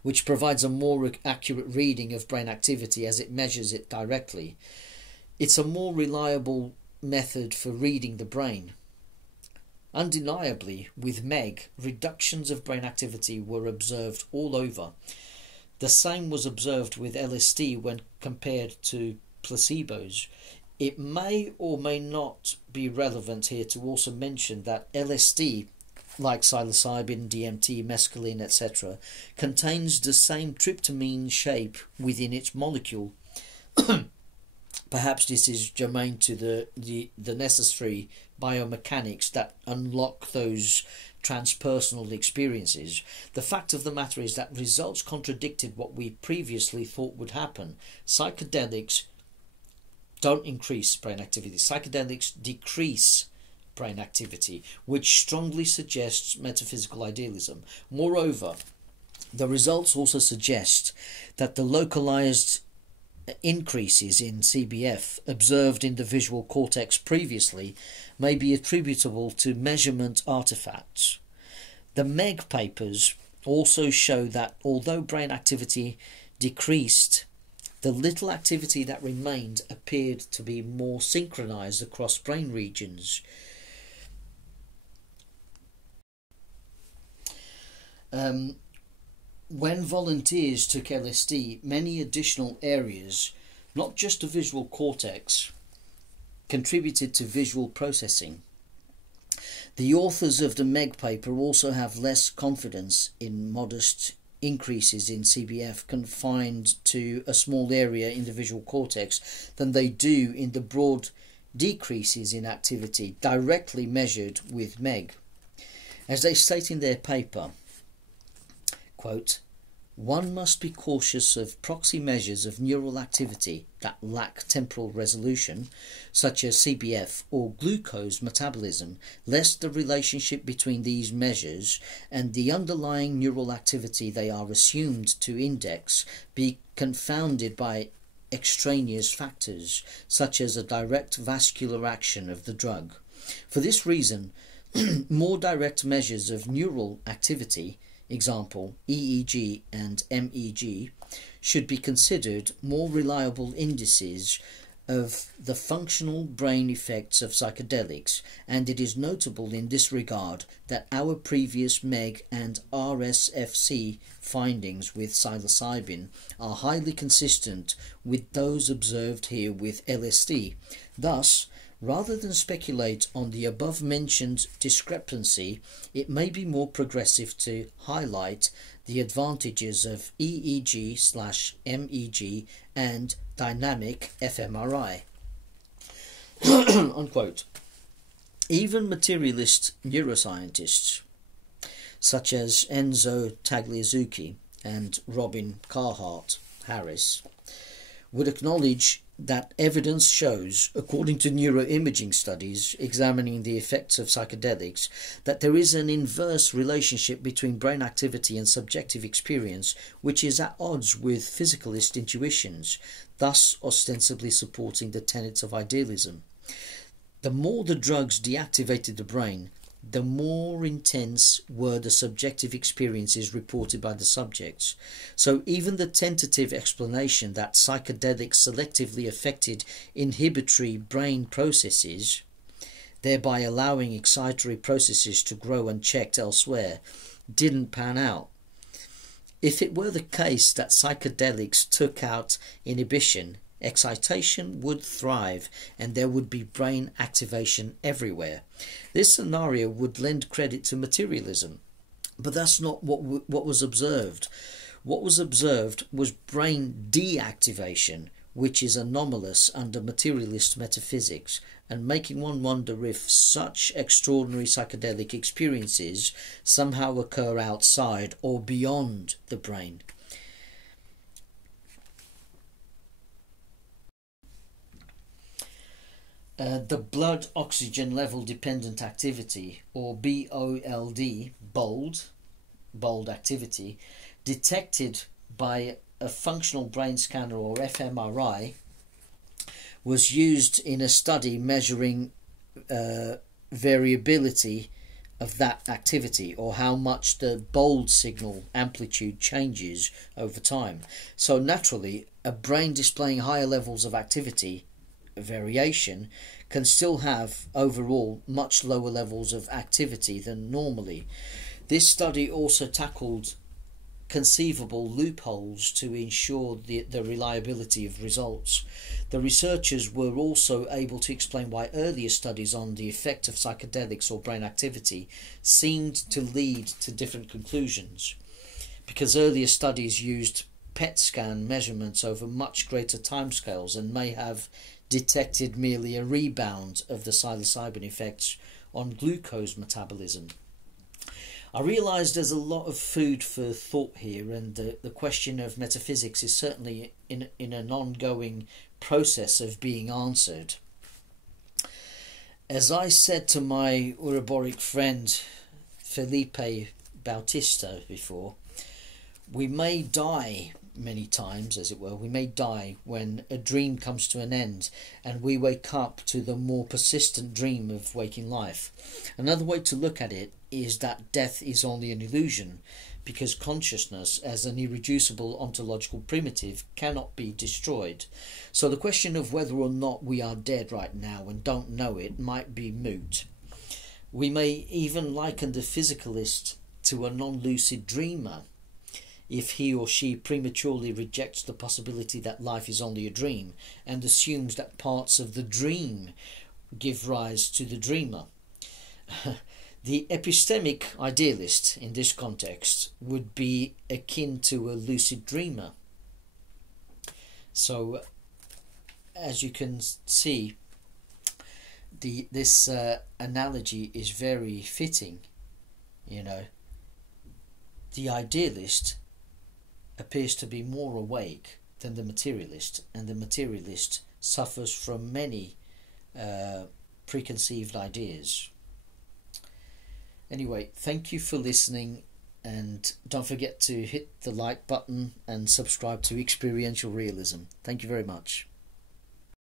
which provides a more accurate reading of brain activity as it measures it directly. It's a more reliable method for reading the brain. Undeniably, with MEG, reductions of brain activity were observed all over. The same was observed with LSD when compared to placebos. It may or may not be relevant here to also mention that LSD, like psilocybin, DMT, mescaline, etc., contains the same tryptamine shape within its molecule. Perhaps this is germane to the necessary biomechanics that unlock those transpersonal experiences. The fact of the matter is that results contradicted what we previously thought would happen. Psychedelics don't increase brain activity. Psychedelics decrease brain activity, which strongly suggests metaphysical idealism. Moreover, the results also suggest that the localized increases in CBF observed in the visual cortex previously may be attributable to measurement artifacts. The MEG papers also show that although brain activity decreased, the little activity that remained appeared to be more synchronized across brain regions. When volunteers took LSD, many additional areas, not just the visual cortex, contributed to visual processing. The authors of the Meg paper also have less confidence in modest increases in CBF confined to a small area in the visual cortex than they do in the broad decreases in activity directly measured with Meg. As they state in their paper, quote, "One must be cautious of proxy measures of neural activity that lack temporal resolution, such as CBF or glucose metabolism, lest the relationship between these measures and the underlying neural activity they are assumed to index be confounded by extraneous factors, such as a direct vascular action of the drug. For this reason, more direct measures of neural activity, example EEG and MEG, should be considered more reliable indices of the functional brain effects of psychedelics, and it is notable in this regard that our previous MEG and RSFC findings with psilocybin are highly consistent with those observed here with LSD. Thus, rather than speculate on the above-mentioned discrepancy, it may be more progressive to highlight the advantages of EEG/MEG and dynamic fMRI." Unquote. Even materialist neuroscientists, such as Enzo Tagliazucchi and Robin Carhart Harris, would acknowledge that evidence shows, according to neuroimaging studies examining the effects of psychedelics, that there is an inverse relationship between brain activity and subjective experience, which is at odds with physicalist intuitions, thus ostensibly supporting the tenets of idealism. The more the drugs deactivated the brain, the more intense were the subjective experiences reported by the subjects. So even the tentative explanation that psychedelics selectively affected inhibitory brain processes, thereby allowing excitatory processes to grow unchecked elsewhere, didn't pan out. If it were the case that psychedelics took out inhibition, excitation would thrive and there would be brain activation everywhere. This scenario would lend credit to materialism, but that's not what was observed. What was observed was brain deactivation, which is anomalous under materialist metaphysics, and making one wonder if such extraordinary psychedelic experiences somehow occur outside or beyond the brain. The blood oxygen level dependent activity, or BOLD, bold activity, detected by a functional brain scanner or fMRI, was used in a study measuring variability of that activity, or how much the bold signal amplitude changes over time. So naturally, a brain displaying higher levels of activity variation can still have overall much lower levels of activity than normally. This study also tackled conceivable loopholes to ensure the reliability of results. The researchers were also able to explain why earlier studies on the effect of psychedelics or brain activity seemed to lead to different conclusions, because earlier studies used PET scan measurements over much greater timescales and may have detected merely a rebound of the psilocybin effects on glucose metabolism. I realise there's a lot of food for thought here, and the question of metaphysics is certainly in an ongoing process of being answered. As I said to my Ouroboros friend Felipe Bautista before, we may die many times, as it were. We may die when a dream comes to an end and we wake up to the more persistent dream of waking life. Another way to look at it is that death is only an illusion, because consciousness, as an irreducible ontological primitive, cannot be destroyed. So the question of whether or not we are dead right now and don't know it might be moot. We may even liken the physicalist to a non-lucid dreamer if he or she prematurely rejects the possibility that life is only a dream and assumes that parts of the dream give rise to the dreamer. The epistemic idealist in this context would be akin to a lucid dreamer. So, as you can see, this analogy is very fitting. The idealist appears to be more awake than the materialist, and the materialist suffers from many preconceived ideas. Anyway, thank you for listening, and don't forget to hit the like button and subscribe to Experiential Realism. Thank you very much.